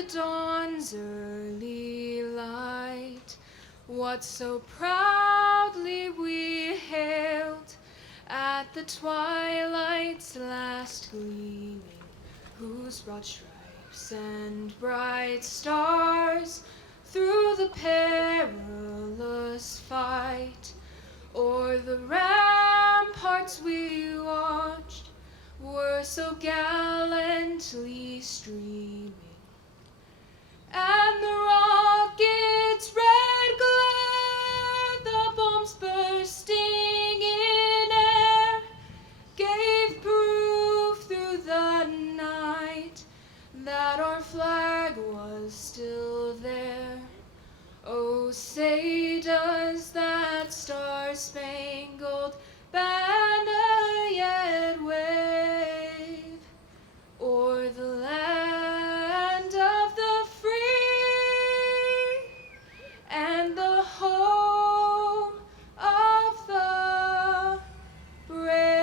the dawn's early light, what so proudly we hailed at the twilight's last gleaming, whose broad stripes and bright stars through the perilous fight o'er the ramparts we watched were so gallantly streaming, and the rocket's red glare, the bombs bursting in air, gave proof through the night that our flag was still there. Oh, say does that star-spangled banner yet wave o'er the land of the free and the home of the brave?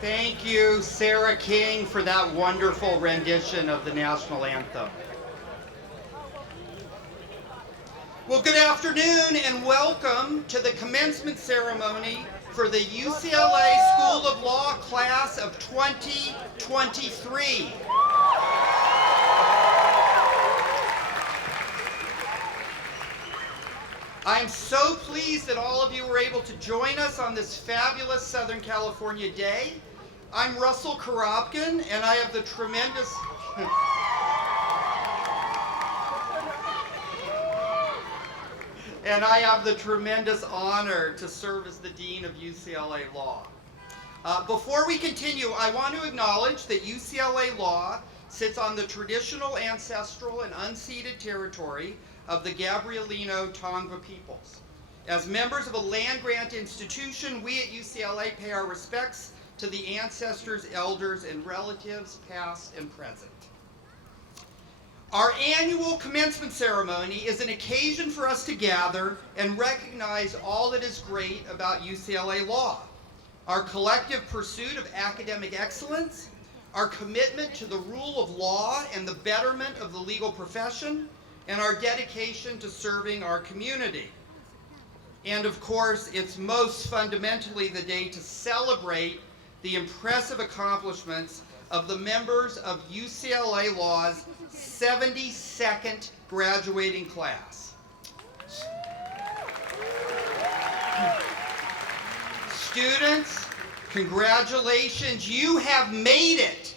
Thank you, Sarah King, for that wonderful rendition of the national anthem. Well, good afternoon and welcome to the commencement ceremony for the UCLA School of Law class of 2023. I'm so pleased that all of you were able to join us on this fabulous Southern California day. I'm Russell Korobkin, and I have the tremendous honor to serve as the Dean of UCLA Law. Before we continue, I want to acknowledge that UCLA Law sits on the traditional, ancestral, and unceded territory of the Gabrielino Tongva peoples. As members of a land-grant institution, we at UCLA pay our respects to the ancestors, elders, and relatives, past and present. Our annual commencement ceremony is an occasion for us to gather and recognize all that is great about UCLA Law, our collective pursuit of academic excellence, our commitment to the rule of law and the betterment of the legal profession, and our dedication to serving our community. And of course, it's most fundamentally the day to celebrate the impressive accomplishments of the members of UCLA Law's 72nd graduating class. Students, congratulations, you have made it.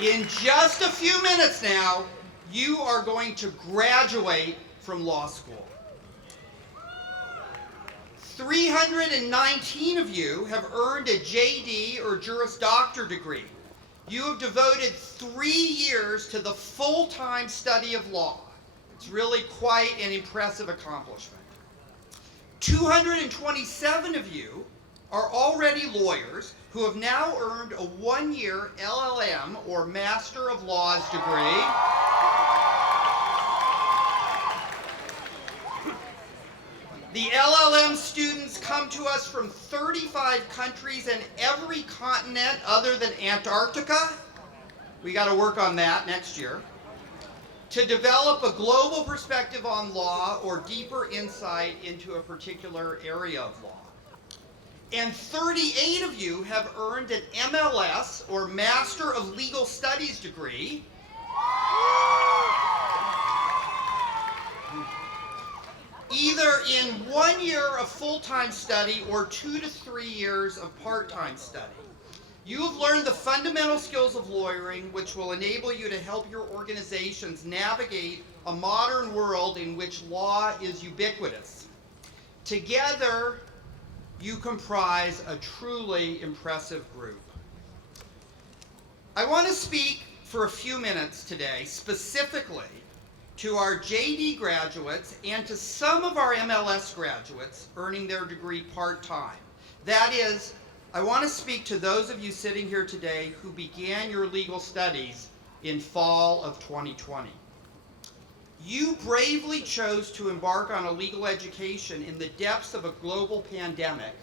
In just a few minutes now, you are going to graduate from law school. 319 of you have earned a JD or Juris Doctor degree. You have devoted 3 years to the full-time study of law. It's really quite an impressive accomplishment. 227 of you are already lawyers who have now earned a 1-year LLM or Master of Laws degree. The LLM students come to us from 35 countries and every continent other than Antarctica. We got to work on that next year. To develop a global perspective on law or deeper insight into a particular area of law. And 38 of you have earned an MLS or Master of Legal Studies degree. Either in 1 year of full-time study or 2 to 3 years of part-time study. You have learned the fundamental skills of lawyering, which will enable you to help your organizations navigate a modern world in which law is ubiquitous. Together, you comprise a truly impressive group. I want to speak for a few minutes today, specifically to our JD graduates and to some of our MLS graduates earning their degree part-time. That is, I want to speak to those of you sitting here today who began your legal studies in fall of 2020. You bravely chose to embark on a legal education in the depths of a global pandemic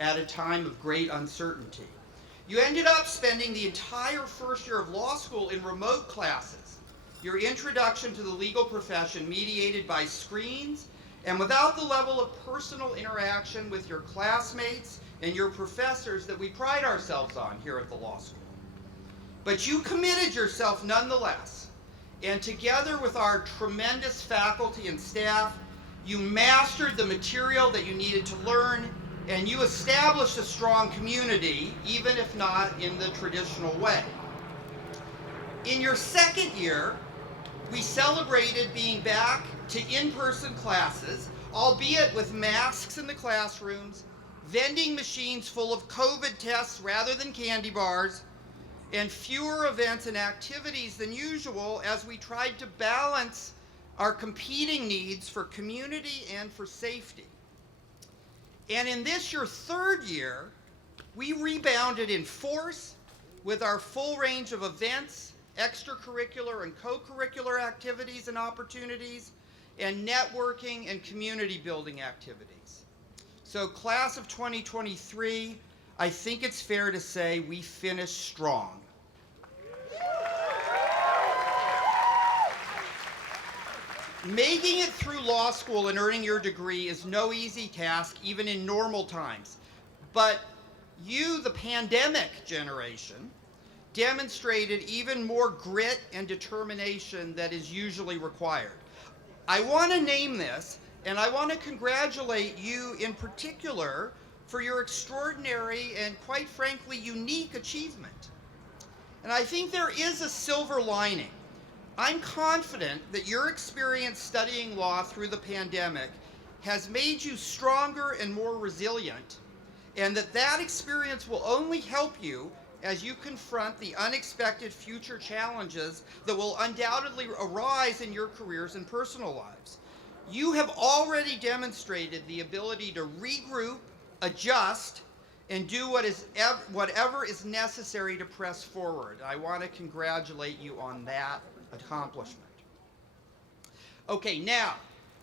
at a time of great uncertainty. You ended up spending the entire first year of law school in remote classes, your introduction to the legal profession mediated by screens and without the level of personal interaction with your classmates and your professors that we pride ourselves on here at the law school. But you committed yourself nonetheless, and together with our tremendous faculty and staff, you mastered the material that you needed to learn, and you established a strong community, even if not in the traditional way. In your second year, we celebrated being back to in-person classes, albeit with masks in the classrooms, vending machines full of COVID tests rather than candy bars, and fewer events and activities than usual as we tried to balance our competing needs for community and for safety. And in this, your third year, we rebounded in force with our full range of events, extracurricular and co-curricular activities and opportunities, and networking and community building activities. So class of 2023, I think it's fair to say we finished strong. Making it through law school and earning your degree is no easy task, even in normal times. But you, the pandemic generation, demonstrated even more grit and determination that is usually required. I want to name this, and I want to congratulate you in particular for your extraordinary and, quite frankly, unique achievement. And I think there is a silver lining. I'm confident that your experience studying law through the pandemic has made you stronger and more resilient, and that experience will only help you as you confront the unexpected future challenges that will undoubtedly arise in your careers and personal lives. You have already demonstrated the ability to regroup, adjust, and do whatever is necessary to press forward. I want to congratulate you on that accomplishment. Okay, now,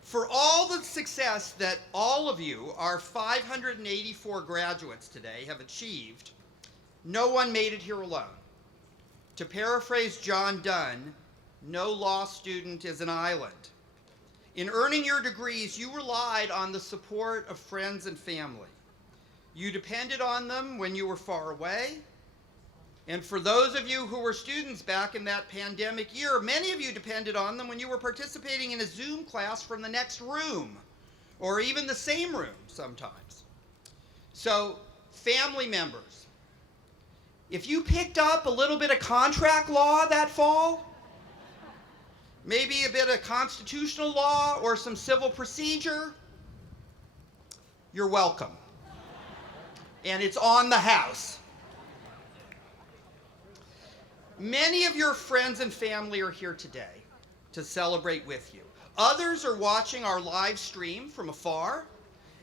for all the success that all of you, our 584 graduates today, have achieved, no one made it here alone. To paraphrase John Donne, no law student is an island. In earning your degrees, you relied on the support of friends and family. You depended on them when you were far away. And for those of you who were students back in that pandemic year, many of you depended on them when you were participating in a Zoom class from the next room, or even the same room sometimes. So, family members, if you picked up a little bit of contract law that fall, maybe a bit of constitutional law or some civil procedure, you're welcome. And it's on the house. Many of your friends and family are here today to celebrate with you. Others are watching our live stream from afar,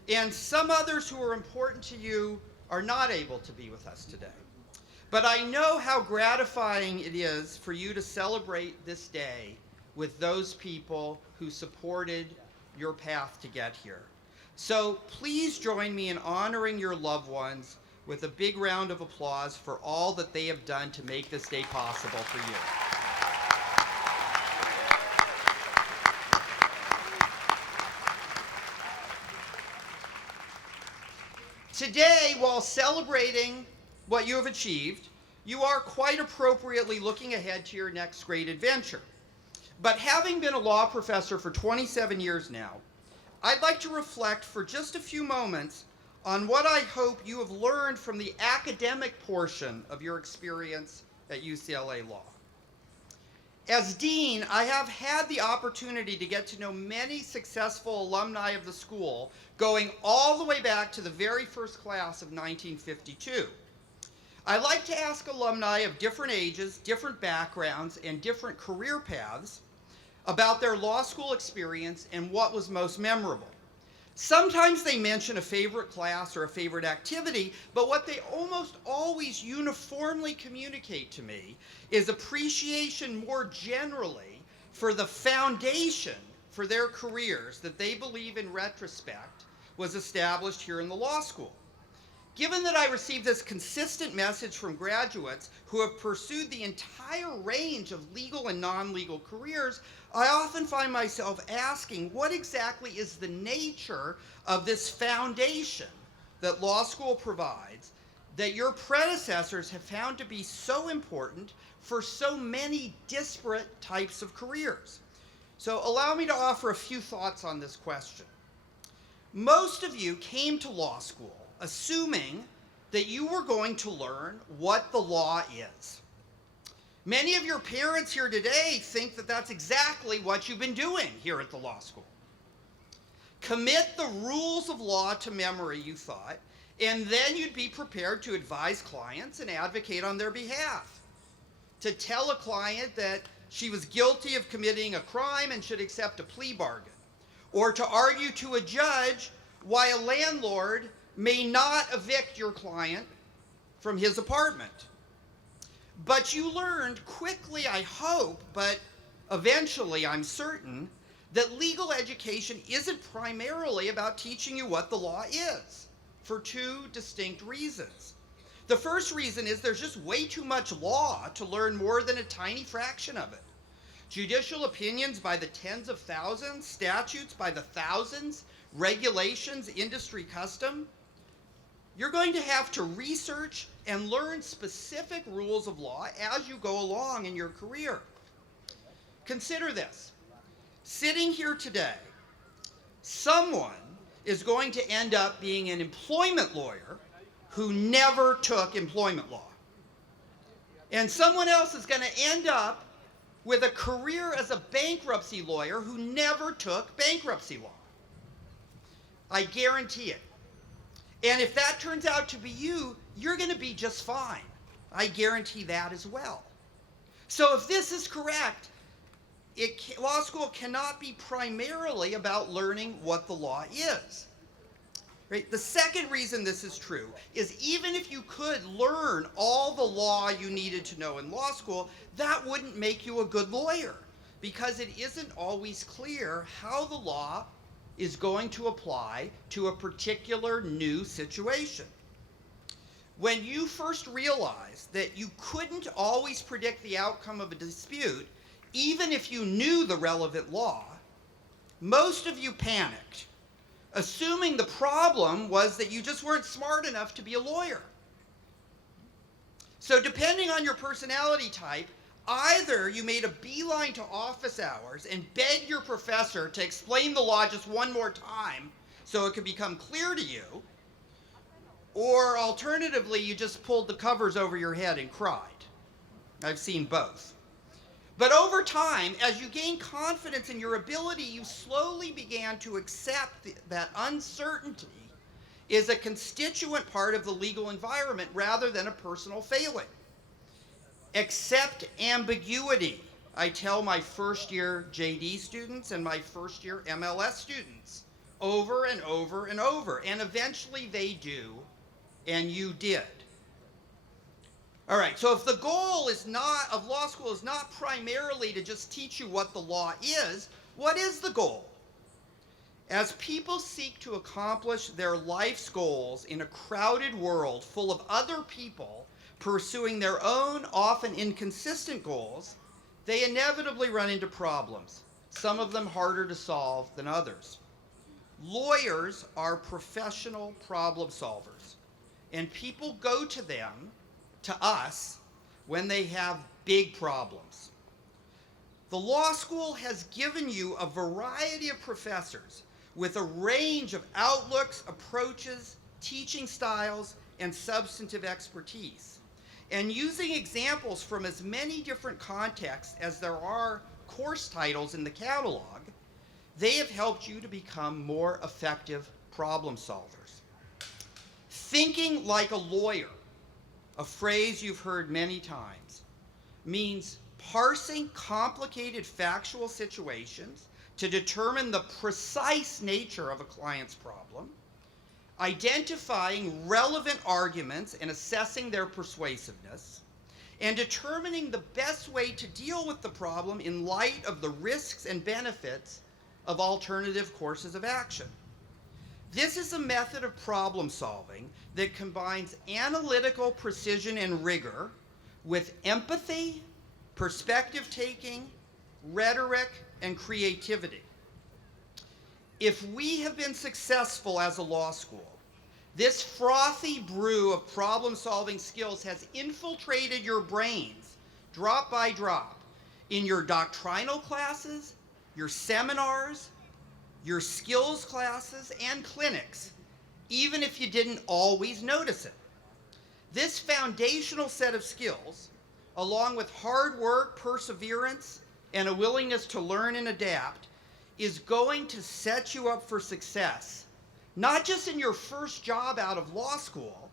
and some others who are important to you are not able to be with us today. But I know how gratifying it is for you to celebrate this day with those people who supported your path to get here. So please join me in honoring your loved ones with a big round of applause for all that they have done to make this day possible for you. Today, while celebrating what you have achieved, you are quite appropriately looking ahead to your next great adventure. But having been a law professor for 27 years now, I'd like to reflect for just a few moments on what I hope you have learned from the academic portion of your experience at UCLA Law. As dean, I have had the opportunity to get to know many successful alumni of the school, going all the way back to the very first class of 1952. I like to ask alumni of different ages, different backgrounds, and different career paths about their law school experience and what was most memorable. Sometimes they mention a favorite class or a favorite activity, but what they almost always uniformly communicate to me is appreciation more generally for the foundation for their careers that they believe in retrospect was established here in the law school. Given that I receive this consistent message from graduates who have pursued the entire range of legal and non-legal careers, I often find myself asking, what exactly is the nature of this foundation that law school provides that your predecessors have found to be so important for so many disparate types of careers? So allow me to offer a few thoughts on this question. Most of you came to law school assuming that you were going to learn what the law is. Many of your parents here today think that that's exactly what you've been doing here at the law school. Commit the rules of law to memory, you thought, and then you'd be prepared to advise clients and advocate on their behalf. To tell a client that she was guilty of committing a crime and should accept a plea bargain. Or to argue to a judge why a landlord may not evict your client from his apartment. But you learned quickly, I hope, but eventually I'm certain, that legal education isn't primarily about teaching you what the law is, for two distinct reasons. The first reason is there's just way too much law to learn more than a tiny fraction of it. Judicial opinions by the tens of thousands, statutes by the thousands, regulations, industry custom. You're going to have to research and learn specific rules of law as you go along in your career. Consider this. Sitting here today, someone is going to end up being an employment lawyer who never took employment law. And someone else is going to end up with a career as a bankruptcy lawyer who never took bankruptcy law. I guarantee it. And if that turns out to be you, you're going to be just fine. I guarantee that as well. So if this is correct, law school cannot be primarily about learning what the law is. Right? The second reason this is true is even if you could learn all the law you needed to know in law school, that wouldn't make you a good lawyer because it isn't always clear how the law is going to apply to a particular new situation. When you first realized that you couldn't always predict the outcome of a dispute, even if you knew the relevant law, most of you panicked, assuming the problem was that you just weren't smart enough to be a lawyer. So depending on your personality type, either you made a beeline to office hours and begged your professor to explain the law just one more time so it could become clear to you, or alternatively, you just pulled the covers over your head and cried. I've seen both. But over time, as you gained confidence in your ability, you slowly began to accept that uncertainty is a constituent part of the legal environment rather than a personal failing. Accept ambiguity, I tell my first year JD students and my first year MLS students over and over and over, and eventually they do, and you did. All right, so if the goal of law school is not primarily to just teach you what the law is, what is the goal? As people seek to accomplish their life's goals in a crowded world full of other people pursuing their own, often inconsistent goals, they inevitably run into problems, some of them harder to solve than others. Lawyers are professional problem solvers, and people go to them, to us, when they have big problems. The law school has given you a variety of professors with a range of outlooks, approaches, teaching styles, and substantive expertise. And using examples from as many different contexts as there are course titles in the catalog, they have helped you to become more effective problem solvers. Thinking like a lawyer, a phrase you've heard many times, means parsing complicated factual situations to determine the precise nature of a client's problem, identifying relevant arguments and assessing their persuasiveness, and determining the best way to deal with the problem in light of the risks and benefits of alternative courses of action. This is a method of problem solving that combines analytical precision and rigor with empathy, perspective taking, rhetoric, and creativity. If we have been successful as a law school, this frothy brew of problem-solving skills has infiltrated your brains, drop by drop, in your doctrinal classes, your seminars, your skills classes, and clinics, even if you didn't always notice it. This foundational set of skills, along with hard work, perseverance, and a willingness to learn and adapt, is going to set you up for success, not just in your first job out of law school,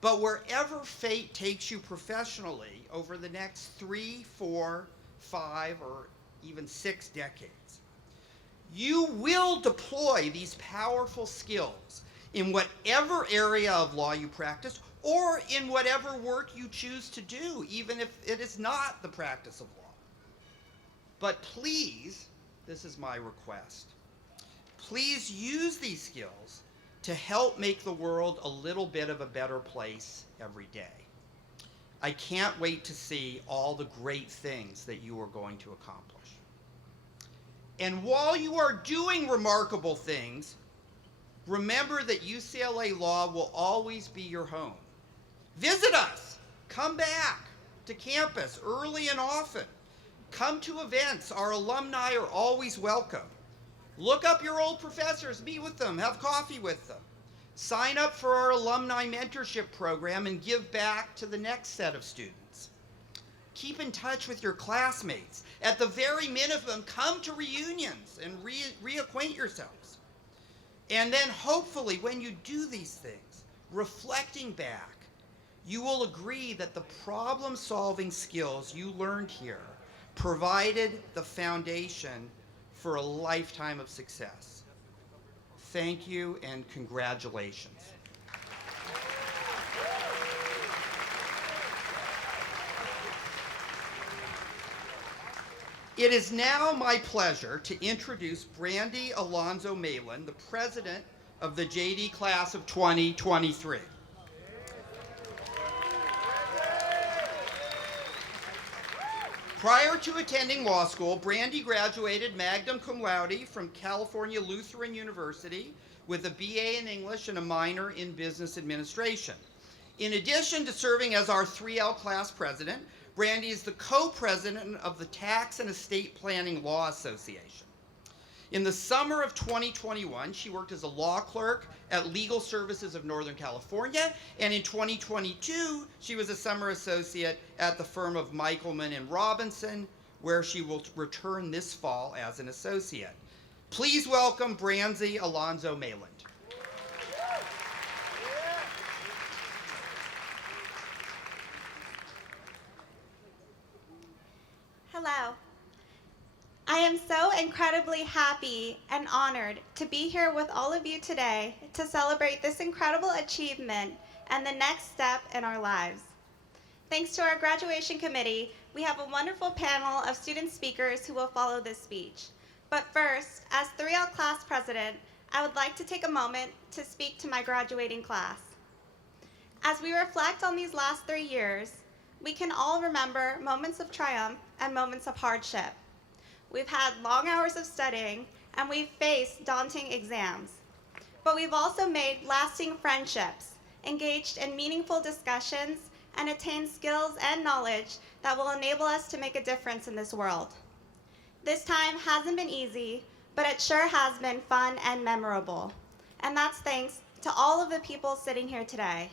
but wherever fate takes you professionally over the next 3, 4, 5, or even 6 decades. You will deploy these powerful skills in whatever area of law you practice or in whatever work you choose to do, even if it is not the practice of law. But please, this is my request, please use these skills to help make the world a little bit of a better place every day. I can't wait to see all the great things that you are going to accomplish. And while you are doing remarkable things, remember that UCLA Law will always be your home. Visit us. Come back to campus early and often. Come to events. Our alumni are always welcome. Look up your old professors, meet with them, have coffee with them. Sign up for our alumni mentorship program and give back to the next set of students. Keep in touch with your classmates. At the very minimum, come to reunions and reacquaint yourselves. And then hopefully when you do these things, reflecting back, you will agree that the problem-solving skills you learned here provided the foundation for a lifetime of success. Thank you and congratulations. It is now my pleasure to introduce Brandy Alonzo Malin, the president of the JD class of 2023. Prior to attending law school, Brandy graduated magna cum laude from California Lutheran University with a BA in English and a minor in business administration. In addition to serving as our 3L class president, Brandy is the co-president of the Tax and Estate Planning Law Association. In the summer of 2021, she worked as a law clerk at Legal Services of Northern California, and in 2022, she was a summer associate at the firm of Michelman and Robinson, where she will return this fall as an associate. Please welcome Brandy Alonzo Malin. Hello. I am so incredibly happy and honored to be here with all of you today to celebrate this incredible achievement and the next step in our lives. Thanks to our graduation committee, we have a wonderful panel of student speakers who will follow this speech. But first, as 3L class president, I would like to take a moment to speak to my graduating class. As we reflect on these last 3 years, we can all remember moments of triumph and moments of hardship. We've had long hours of studying, and we've faced daunting exams. But we've also made lasting friendships, engaged in meaningful discussions, and attained skills and knowledge that will enable us to make a difference in this world. This time hasn't been easy, but it sure has been fun and memorable. And that's thanks to all of the people sitting here today,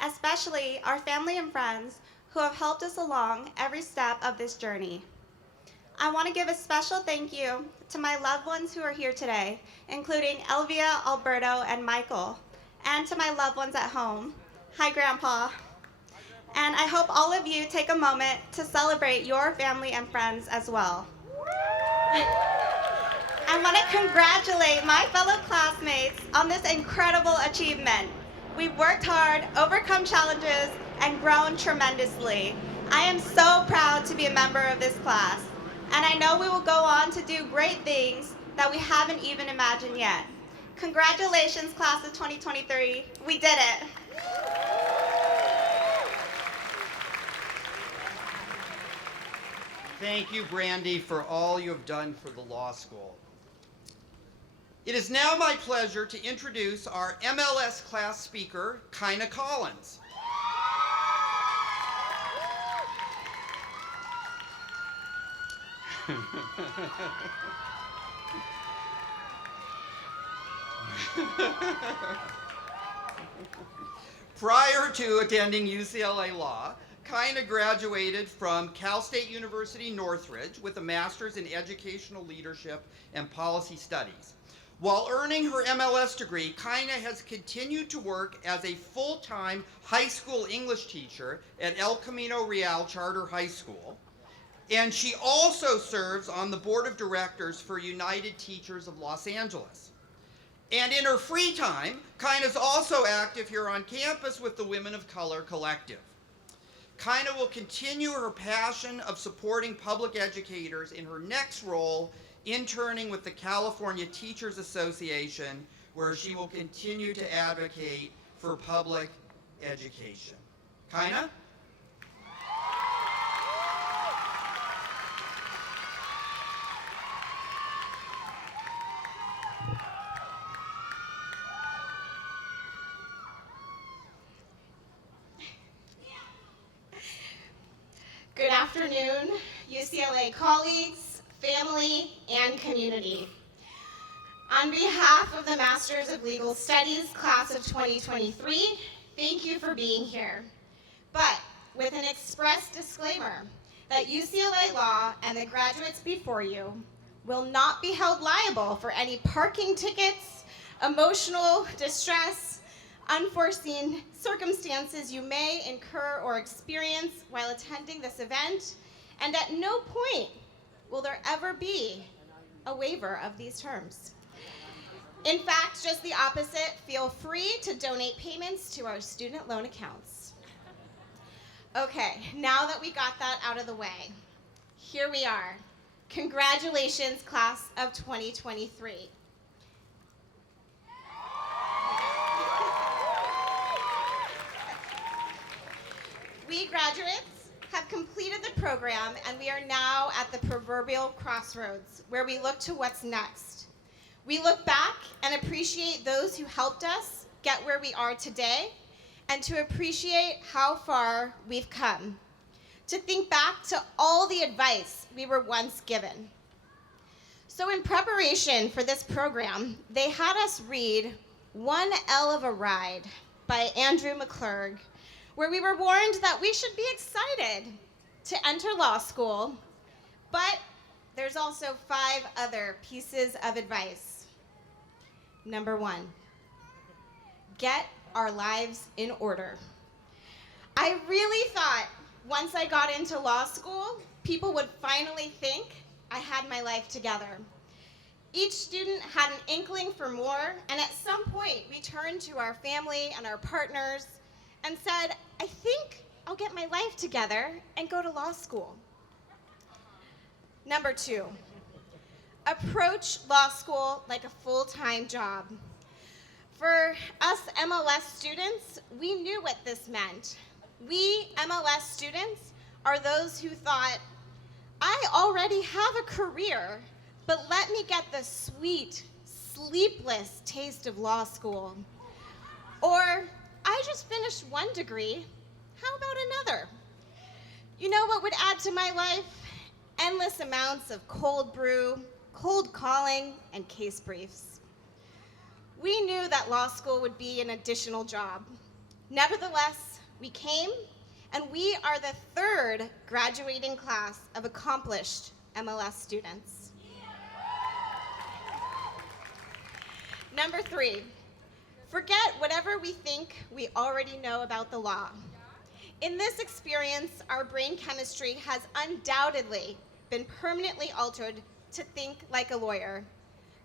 especially our family and friends who have helped us along every step of this journey. I want to give a special thank you to my loved ones who are here today, including Elvia, Alberto, and Michael, and to my loved ones at home. Hi, Grandpa. And I hope all of you take a moment to celebrate your family and friends as well. I want to congratulate my fellow classmates on this incredible achievement. We've worked hard, overcome challenges, and grown tremendously. I am so proud to be a member of this class, and I know we will go on to do great things that we haven't even imagined yet. Congratulations, class of 2023. We did it. Thank you, Brandy, for all you have done for the law school. It is now my pleasure to introduce our MLS class speaker, Kina Collins. Prior to attending UCLA Law, Kina graduated from Cal State University Northridge with a master's in educational leadership and policy studies. While earning her MLS degree, Kina has continued to work as a full-time high school English teacher at El Camino Real Charter High School, and she also serves on the board of directors for United Teachers of Los Angeles. And in her free time, Kina is also active here on campus with the Women of Color Collective. Kina will continue her passion of supporting public educators in her next role, interning with the California Teachers Association, where she will continue to advocate for public education. Kina? Good afternoon, UCLA colleagues, family, and community. On behalf of the Masters of Legal Studies class of 2023, thank you for being here. But with an express disclaimer that UCLA Law and the graduates before you will not be held liable for any parking tickets, emotional distress, unforeseen circumstances you may incur or experience while attending this event, and at no point will there ever be a waiver of these terms. In fact, just the opposite, feel free to donate payments to our student loan accounts. Okay, now that we got that out of the way, here we are. Congratulations, class of 2023. We graduates have completed the program, and we are now at the proverbial crossroads where we look to what's next. We look back and appreciate those who helped us get where we are today, and to appreciate how far we've come. To think back to all the advice we were once given. So in preparation for this program, they had us read One L of a Ride by Andrew McClurg, where we were warned that we should be excited to enter law school, but there's also 5 other pieces of advice. Number 1, get our lives in order. I really thought once I got into law school, people would finally think I had my life together. Each student had an inkling for more, and at some point we turned to our family and our partners and said, I think I'll get my life together and go to law school. Number 2, approach law school like a full-time job. For us MLS students, we knew what this meant. We MLS students are those who thought, I already have a career, but let me get the sweet, sleepless taste of law school. Or, I just finished one degree, how about another? You know what would add to my life? Endless amounts of cold brew, cold calling, and case briefs. We knew that law school would be an additional job. Nevertheless, we came, and we are the 3rd graduating class of accomplished MLS students. Number 3, forget whatever we think we already know about the law. In this experience, our brain chemistry has undoubtedly been permanently altered to think like a lawyer,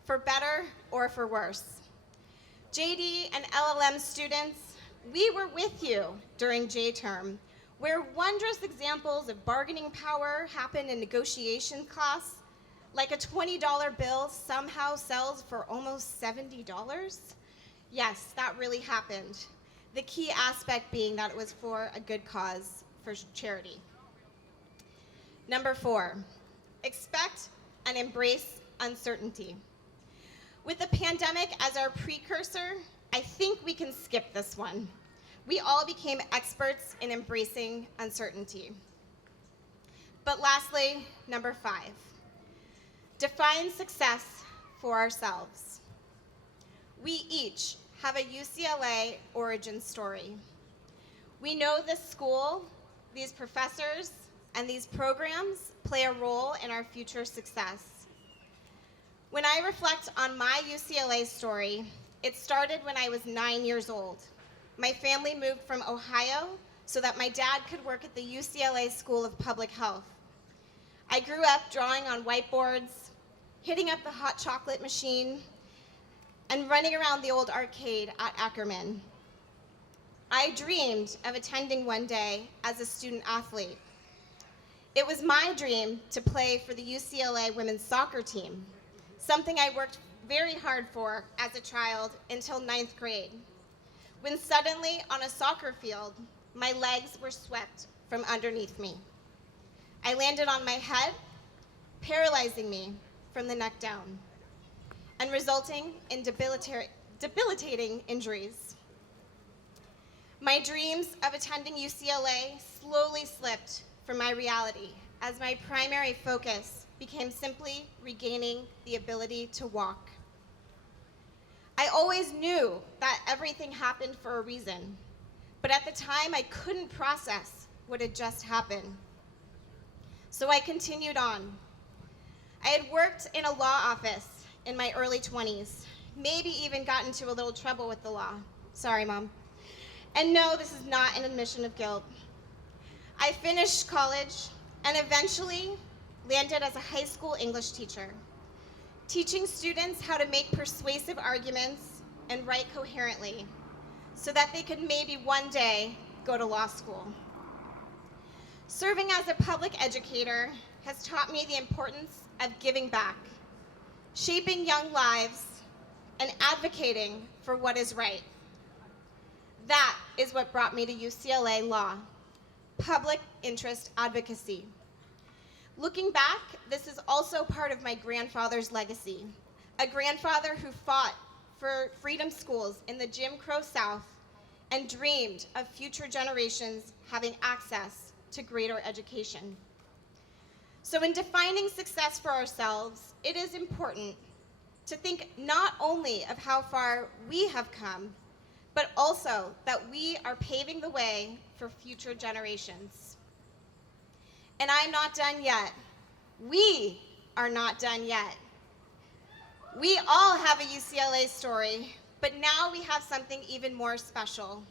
for better or for worse. JD and LLM students, we were with you during J-term, where wondrous examples of bargaining power happen in negotiation class, like a $20 bill somehow sells for almost $70? Yes, that really happened. The key aspect being that it was for a good cause, for charity. Number 4, expect and embrace uncertainty. With the pandemic as our precursor, I think we can skip this one. We all became experts in embracing uncertainty. But lastly, number 5, define success for ourselves. We each have a UCLA origin story. We know this school, these professors, and these programs play a role in our future success. When I reflect on my UCLA story, it started when I was 9 years old. My family moved from Ohio so that my dad could work at the UCLA School of Public Health. I grew up drawing on whiteboards, hitting up the hot chocolate machine, and running around the old arcade at Ackerman. I dreamed of attending one day as a student athlete. It was my dream to play for the UCLA women's soccer team, something I worked very hard for as a child until 9th grade, when suddenly on a soccer field, my legs were swept from underneath me. I landed on my head, paralyzing me from the neck down, and resulting in debilitating injuries. My dreams of attending UCLA slowly slipped from my reality as my primary focus became simply regaining the ability to walk. I always knew that everything happened for a reason, but at the time I couldn't process what had just happened. So I continued on. I had worked in a law office in my early 20s, maybe even got into a little trouble with the law. Sorry, Mom. And no, this is not an admission of guilt. I finished college and eventually landed as a high school English teacher, teaching students how to make persuasive arguments and write coherently so that they could maybe one day go to law school. Serving as a public educator has taught me the importance of giving back, shaping young lives, and advocating for what is right. That is what brought me to UCLA Law, public interest advocacy. Looking back, this is also part of my grandfather's legacy, a grandfather who fought for freedom schools in the Jim Crow South and dreamed of future generations having access to greater education. So in defining success for ourselves, it is important to think not only of how far we have come, but also that we are paving the way for future generations. And I'm not done yet. We are not done yet. We all have a UCLA story, but now we have something even more special.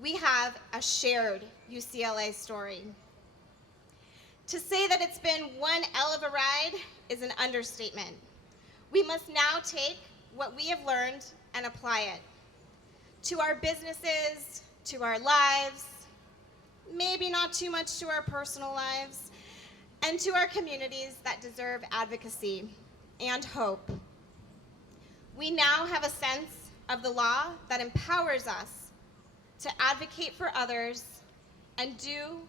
We have a shared UCLA story. To say that it's been one hell of a ride is an understatement. We must now take what we have learned and apply it to our businesses, to our lives, maybe not too much to our personal lives, and to our communities that deserve advocacy and hope. We now have a sense of the law that empowers us to advocate for others and do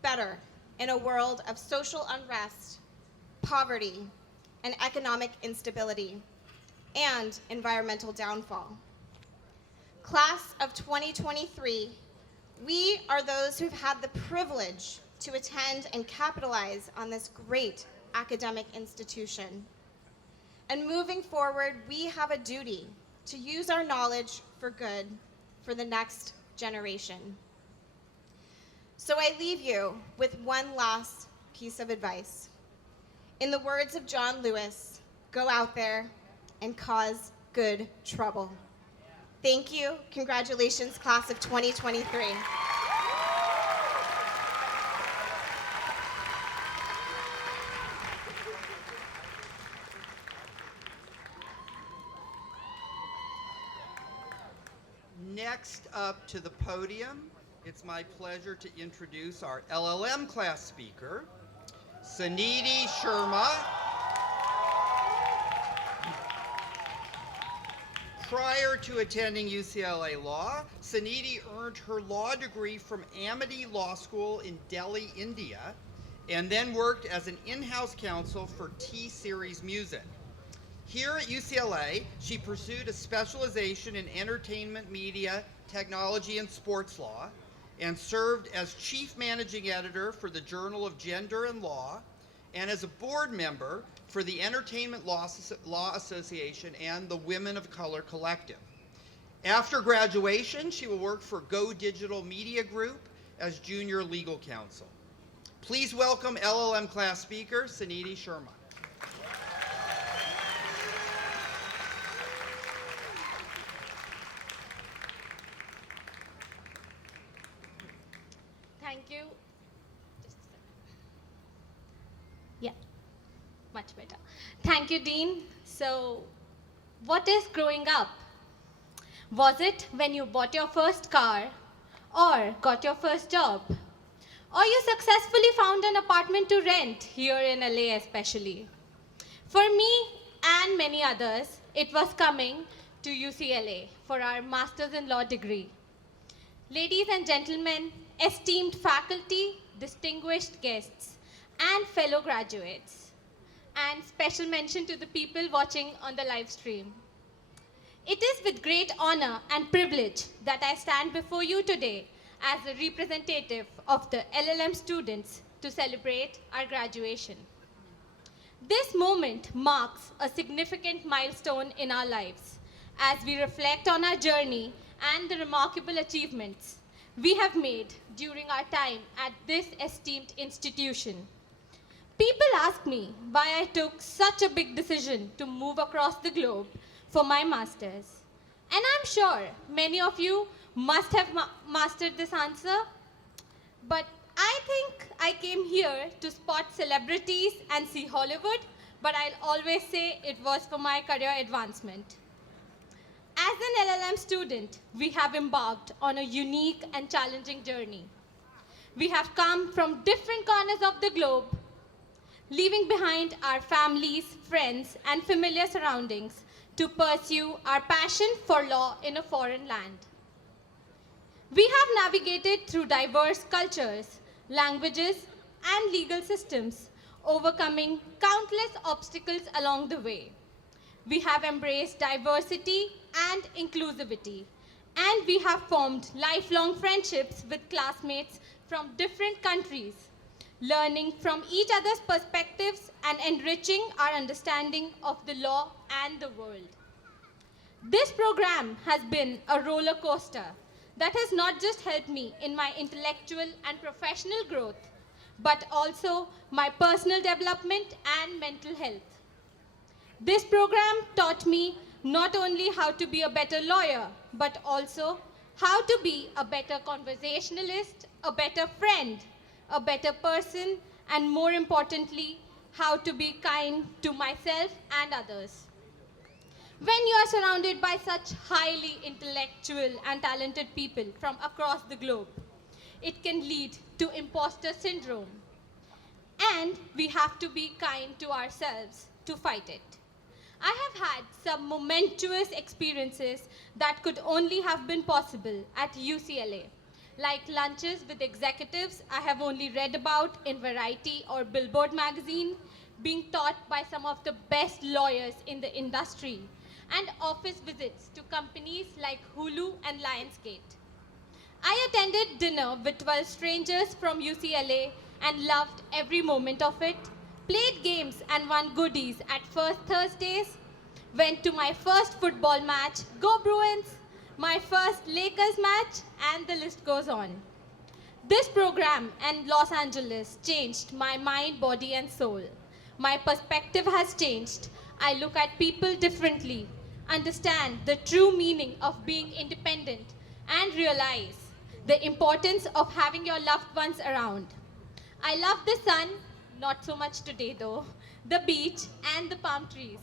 better in a world of social unrest, poverty, and economic instability, and environmental downfall. Class of 2023, we are those who've had the privilege to attend and capitalize on this great academic institution. And moving forward, we have a duty to use our knowledge for good for the next generation. So I leave you with one last piece of advice. In the words of John Lewis, go out there and cause good trouble. Thank you. Congratulations, class of 2023. Next up to the podium It's my pleasure to introduce our LLM class speaker, Suniti Sharma. Prior to attending UCLA Law, Suniti earned her law degree from Amity Law School in Delhi, India, and then worked as an in-house counsel for T-Series Music. Here at UCLA, she pursued a specialization in entertainment, media, technology, and sports law, and served as chief managing editor for the Journal of Gender and Law, and as a board member for the Entertainment Law Association and the Women of Color Collective. After graduation, she will work for Go Digital Media Group as junior legal counsel. Please welcome LLM class speaker, Suniti Sharma. Thank you. Just a second. Yeah, much better. Thank you, Dean. So, what is growing up? Was it when you bought your first car or got your first job? Or you successfully found an apartment to rent here in LA especially? For me and many others, it was coming to UCLA for our Masters in Law degree. Ladies and gentlemen, esteemed faculty, distinguished guests, and fellow graduates, and special mention to the people watching on the live stream. It is with great honor and privilege that I stand before you today as a representative of the LLM students to celebrate our graduation. This moment marks a significant milestone in our lives as we reflect on our journey and the remarkable achievements we have made during our time at this esteemed institution. People ask me why I took such a big decision to move across the globe for my master's. And I'm sure many of you must have mastered this answer, but I think I came here to spot celebrities and see Hollywood, but I'll always say it was for my career advancement. As an LLM student, we have embarked on a unique and challenging journey. We have come from different corners of the globe, leaving behind our families, friends, and familiar surroundings to pursue our passion for law in a foreign land. We have navigated through diverse cultures, languages, and legal systems, overcoming countless obstacles along the way. We have embraced diversity and inclusivity, and we have formed lifelong friendships with classmates from different countries, learning from each other's perspectives and enriching our understanding of the law and the world. This program has been a roller coaster that has not just helped me in my intellectual and professional growth, but also my personal development and mental health. This program taught me not only how to be a better lawyer, but also how to be a better conversationalist, a better friend, a better person, and more importantly, how to be kind to myself and others. When you are surrounded by such highly intellectual and talented people from across the globe, it can lead to imposter syndrome. And we have to be kind to ourselves to fight it. I have had some momentous experiences that could only have been possible at UCLA, like lunches with executives I have only read about in Variety or Billboard magazine, being taught by some of the best lawyers in the industry, and office visits to companies like Hulu and Lionsgate. I attended dinner with 12 strangers from UCLA and loved every moment of it, played games and won goodies at First Thursdays, went to my first football match, go Bruins, my first Lakers match, and the list goes on. This program in Los Angeles changed my mind, body, and soul. My perspective has changed. I look at people differently, understand the true meaning of being independent, and realize the importance of having your loved ones around. I love the sun, not so much today though, the beach, and the palm trees.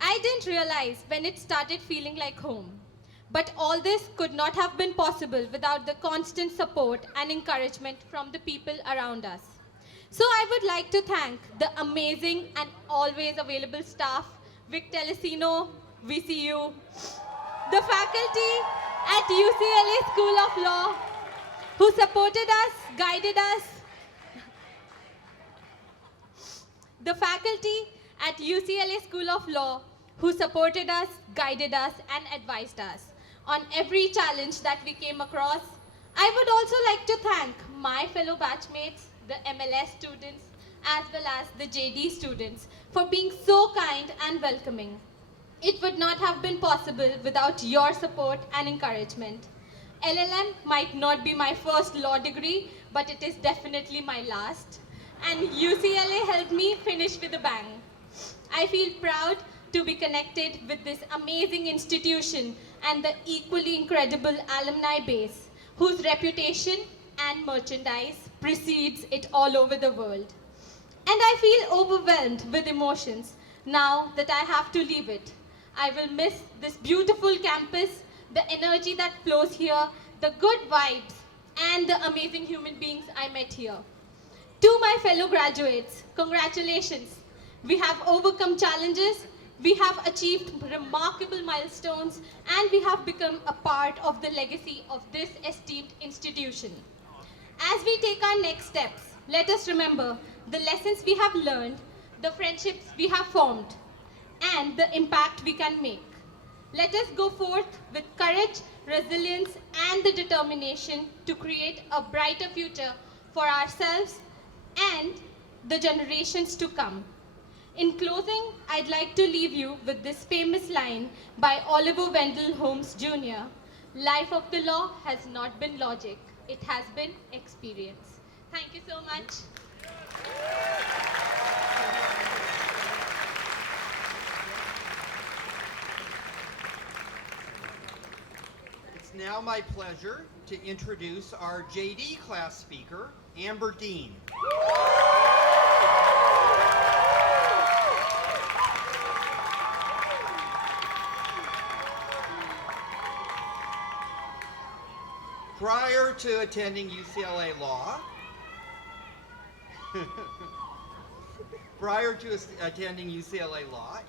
I didn't realize when it started feeling like home. But all this could not have been possible without the constant support and encouragement from the people around us. So I would like to thank the amazing and always available staff, Vic Telesino, VCU, the faculty at UCLA School of Law, who supported us, guided us, the faculty at UCLA School of Law, who supported us, guided us, and advised us on every challenge that we came across. I would also like to thank my fellow batchmates, the MLS students, as well as the JD students, for being so kind and welcoming. It would not have been possible without your support and encouragement. LLM might not be my first law degree, but it is definitely my last. And UCLA helped me finish with a bang. I feel proud to be connected with this amazing institution and the equally incredible alumni base, whose reputation and merchandise precedes it all over the world. And I feel overwhelmed with emotions now that I have to leave it. I will miss this beautiful campus, the energy that flows here, the good vibes, and the amazing human beings I met here. To my fellow graduates, congratulations. We have overcome challenges, we have achieved remarkable milestones, and we have become a part of the legacy of this esteemed institution. As we take our next steps, let us remember the lessons we have learned, the friendships we have formed, and the impact we can make. Let us go forth with courage, resilience, and the determination to create a brighter future for ourselves and the generations to come. In closing, I'd like to leave you with this famous line by Oliver Wendell Holmes Jr. Life of the law has not been logic, it has been experience. Thank you so much. It's now my pleasure to introduce our JD class speaker, Amber Dean. Prior to attending UCLA Law,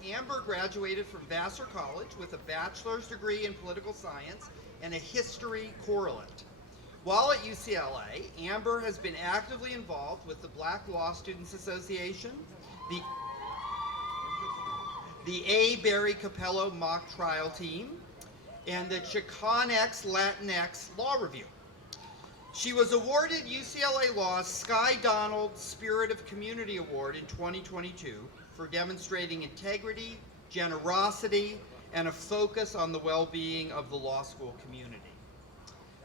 Amber graduated from Vassar College with a bachelor's degree in political science and a history correlate. While at UCLA, Amber has been actively involved with the Black Law Students Association, the A. Barry Capello mock trial team, and the Chicanx Latinx Law Review. She was awarded UCLA Law's Sky Donald Spirit of Community Award in 2022 for demonstrating integrity, generosity, and a focus on the well-being of the law school community.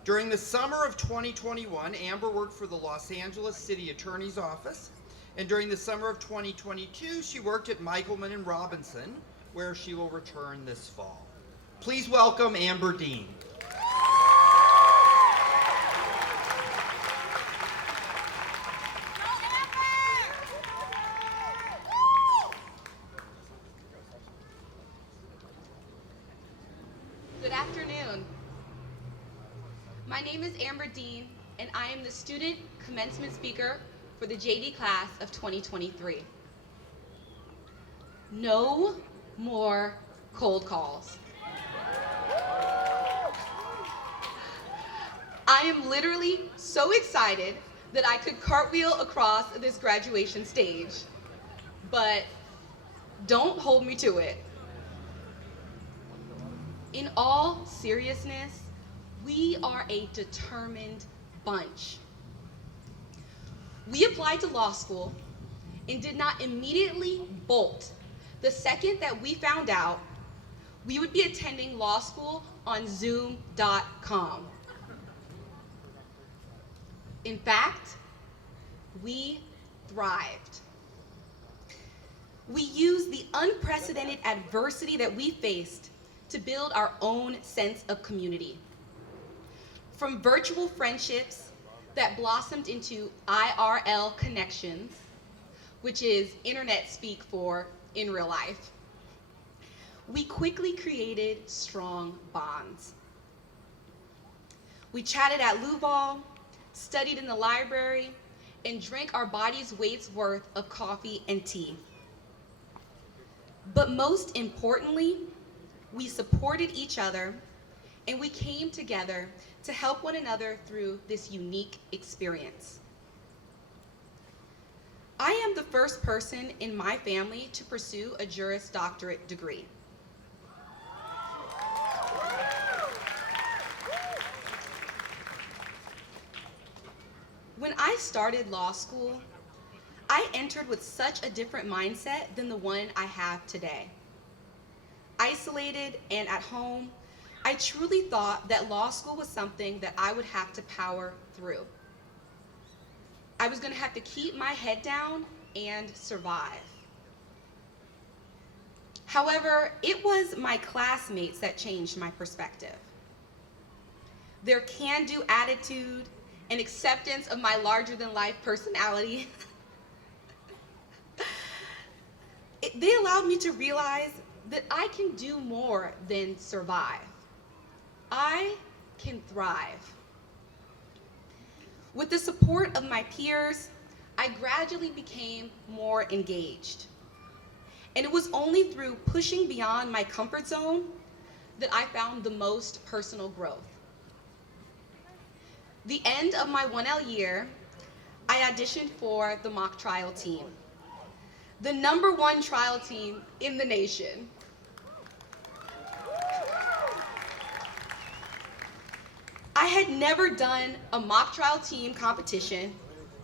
During the summer of 2021, Amber worked for the Los Angeles City Attorney's Office, and during the summer of 2022, she worked at Michelman and Robinson, where she will return this fall. Please welcome Amber Dean. Good afternoon. My name is Amber Dean, and I am the student commencement speaker for the JD class of 2023. No more cold calls. I am literally so excited that I could cartwheel across this graduation stage, but don't hold me to it. In all seriousness, we are a determined bunch. We applied to law school and did not immediately bolt the second that we found out we would be attending law school on Zoom.com. In fact, we thrived. We used the unprecedented adversity that we faced to build our own sense of community. From virtual friendships that blossomed into IRL connections, which is internet speak for in real life, we quickly created strong bonds. We chatted at Louval, studied in the library, and drank our body's weight's worth of coffee and tea. But most importantly, we supported each other and we came together to help one another through this unique experience. I am the first person in my family to pursue a Juris Doctorate degree. When I started law school, I entered with such a different mindset than the one I have today. Isolated and at home, I truly thought that law school was something that I would have to power through. I was going to have to keep my head down and survive. However, it was my classmates that changed my perspective. Their can-do attitude and acceptance of my larger-than-life personality, they allowed me to realize that I can do more than survive. I can thrive. With the support of my peers, I gradually became more engaged. And it was only through pushing beyond my comfort zone that I found the most personal growth. The end of my 1L year, I auditioned for the mock trial team, the #1 trial team in the nation. I had never done a mock trial team competition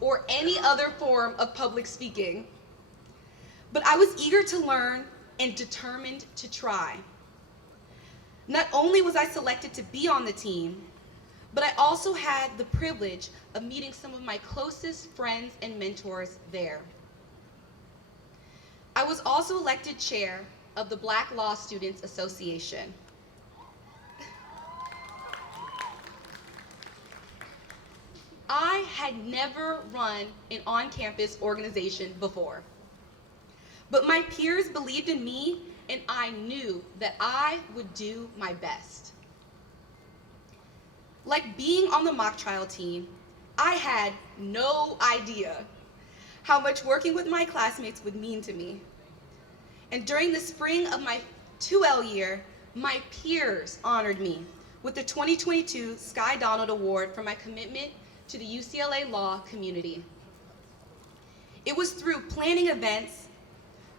or any other form of public speaking, but I was eager to learn and determined to try. Not only was I selected to be on the team, but I also had the privilege of meeting some of my closest friends and mentors there. I was also elected chair of the Black Law Students Association. I had never run an on-campus organization before, but my peers believed in me and I knew that I would do my best. Like being on the mock trial team, I had no idea how much working with my classmates would mean to me. And during the spring of my 2L year, my peers honored me with the 2022 Sky Donald Award for my commitment to the UCLA Law community. It was through planning events,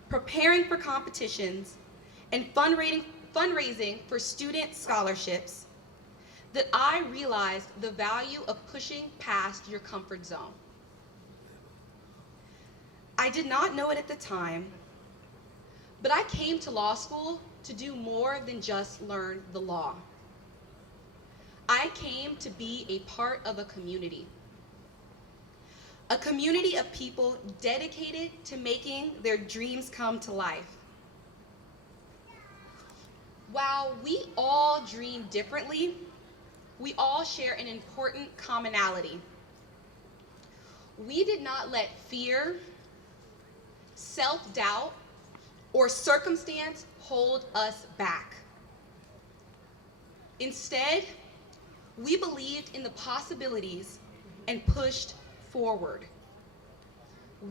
preparing for competitions, and fundraising for student scholarships that I realized the value of pushing past your comfort zone. I did not know it at the time, but I came to law school to do more than just learn the law. I came to be a part of a community of people dedicated to making their dreams come to life. While we all dream differently, we all share an important commonality. We did not let fear, self-doubt, or circumstance hold us back. Instead, we believed in the possibilities and pushed forward.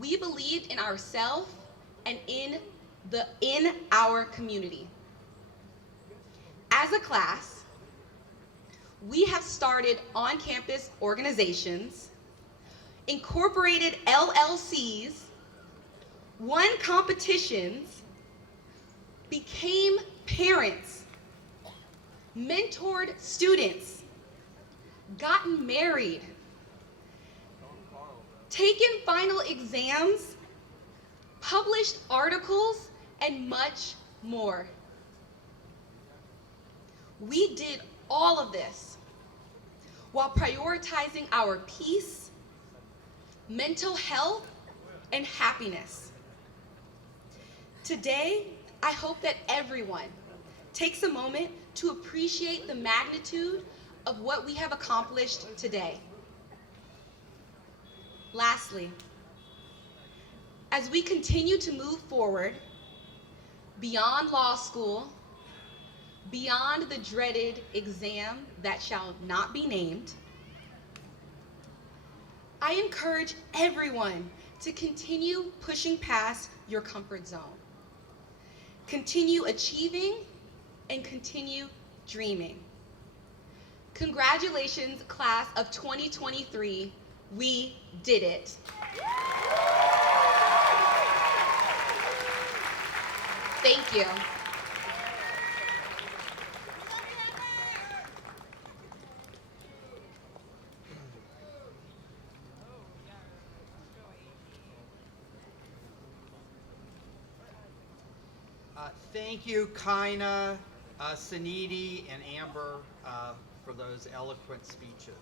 We believed in ourselves and in our community. As a class, we have started on-campus organizations, incorporated LLCs, won competitions, became parents, mentored students, gotten married, taken final exams, published articles, and much more. We did all of this while prioritizing our peace, mental health, and happiness. Today, I hope that everyone takes a moment to appreciate the magnitude of what we have accomplished today. Lastly, as we continue to move forward beyond law school, beyond the dreaded exam that shall not be named, I encourage everyone to continue pushing past your comfort zone. Continue achieving and continue dreaming. Congratulations, class of 2023. We did it. Thank you. Thank you, Kaina, Suniti, and Amber for those eloquent speeches.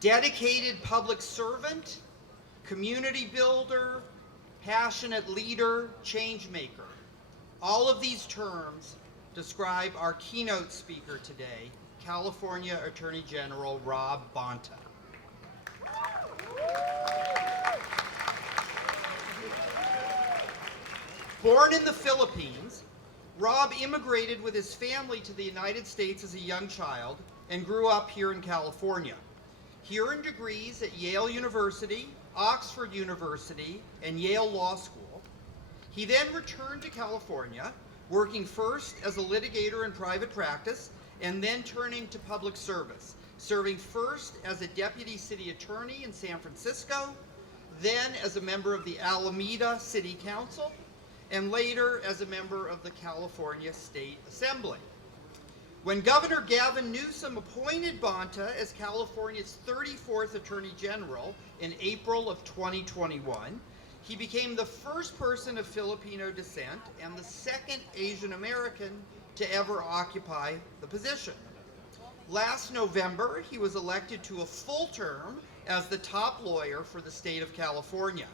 Dedicated public servant, community builder, passionate leader, change maker. All of these terms describe our keynote speaker today, California Attorney General Rob Bonta. Born in the Philippines, Rob immigrated with his family to the United States as a young child and grew up here in California. He earned degrees at Yale University, Oxford University, and Yale Law School. He then returned to California, working first as a litigator in private practice and then turning to public service, serving first as a deputy city attorney in San Francisco, then as a member of the Alameda City Council, and later as a member of the California State Assembly. When Governor Gavin Newsom appointed Bonta as California's 34th Attorney General in April of 2021, he became the first person of Filipino descent and the second Asian American to ever occupy the position. Last November, he was elected to a full term as the top lawyer for the state of California.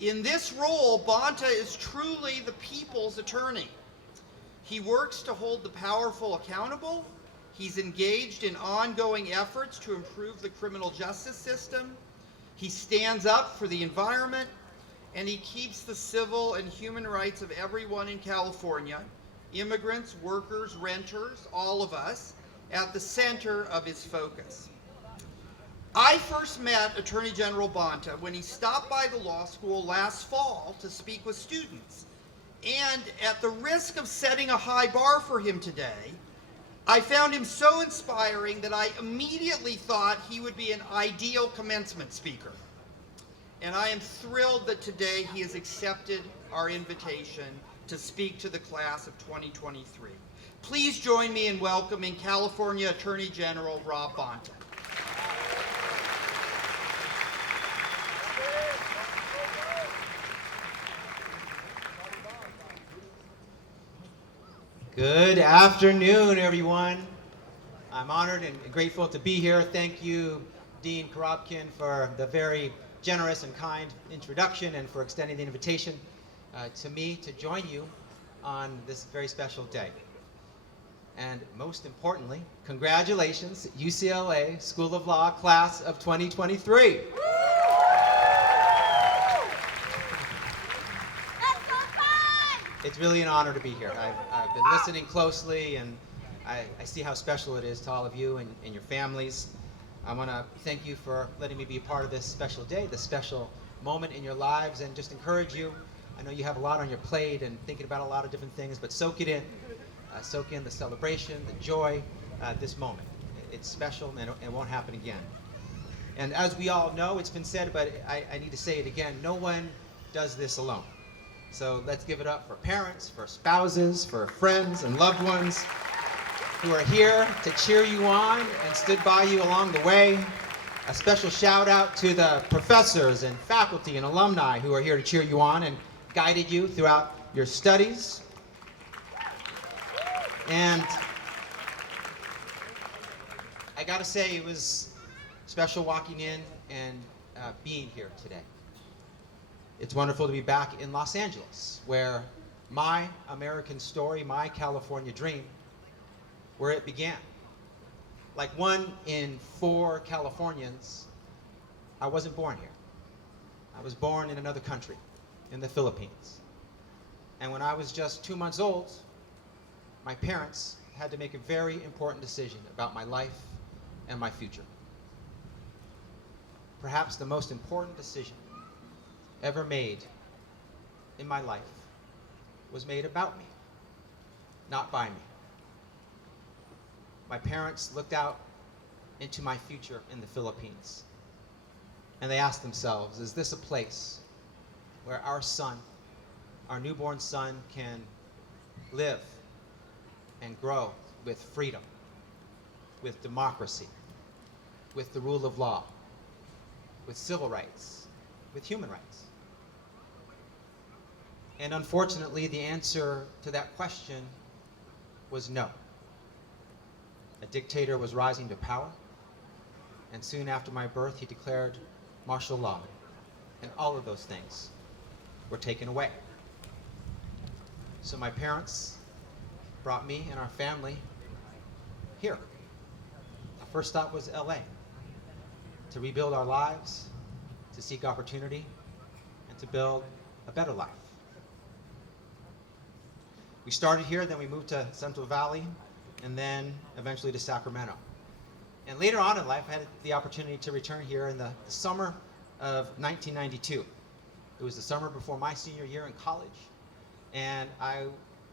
In this role, Bonta is truly the people's attorney. He works to hold the powerful accountable. He's engaged in ongoing efforts to improve the criminal justice system. He stands up for the environment, and he keeps the civil and human rights of everyone in California, immigrants, workers, renters, all of us, at the center of his focus. I first met Attorney General Bonta when he stopped by the law school last fall to speak with students. And at the risk of setting a high bar for him today, I found him so inspiring that I immediately thought he would be an ideal commencement speaker. And I am thrilled that today he has accepted our invitation to speak to the class of 2023. Please join me in welcoming California Attorney General Rob Bonta. Good afternoon, everyone. I'm honored and grateful to be here. Thank you, Dean Korobkin, for the very generous and kind introduction and for extending the invitation to me to join you on this very special day. And most importantly, congratulations, UCLA School of Law class of 2023. It's really an honor to be here. I've been listening closely, and I see how special it is to all of you and your families. I want to thank you for letting me be a part of this special day, this special moment in your lives, and just encourage you. I know you have a lot on your plate and thinking about a lot of different things, but soak it in. Soak in the celebration, the joy, this moment. It's special, and it won't happen again. And as we all know, it's been said, but I need to say it again, no one does this alone. So let's give it up for parents, for spouses, for friends and loved ones who are here to cheer you on and stood by you along the way. A special shout out to the professors and faculty and alumni who are here to cheer you on and guided you throughout your studies. And I gotta say, it was special walking in and being here today. It's wonderful to be back in Los Angeles, where my American story, my California dream, where it began. Like 1 in 4 Californians, I wasn't born here. I was born in another country, in the Philippines. And when I was just 2 months old, my parents had to make a very important decision about my life and my future. Perhaps the most important decision ever made in my life was made about me, not by me. My parents looked out into my future in the Philippines, and they asked themselves, is this a place where our son, our newborn son, can live and grow with freedom, with democracy, with the rule of law, with civil rights, with human rights? And unfortunately, the answer to that question was no. A dictator was rising to power, and soon after my birth, he declared martial law, and all of those things were taken away. So my parents brought me and our family here. Our first stop was LA, to rebuild our lives, to seek opportunity, and to build a better life. We started here, then we moved to Central Valley, and then eventually to Sacramento. And later on in life, I had the opportunity to return here in the summer of 1992. It was the summer before my senior year in college, and I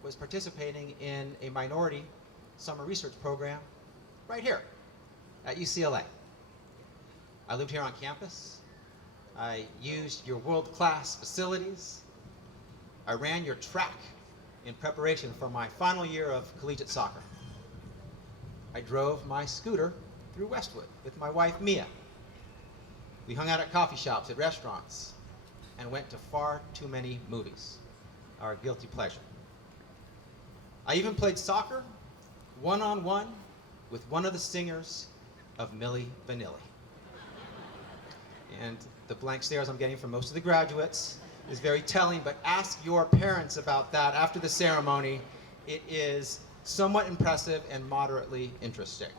was participating in a minority summer research program right here at UCLA. I lived here on campus. I used your world-class facilities. I ran your track in preparation for my final year of collegiate soccer. I drove my scooter through Westwood with my wife, Mia. We hung out at coffee shops, at restaurants, and went to far too many movies, our guilty pleasure. I even played soccer one-on-one with one of the singers of Milli Vanilli. And the blank stares I'm getting from most of the graduates is very telling, but ask your parents about that after the ceremony. It is somewhat impressive and moderately interesting.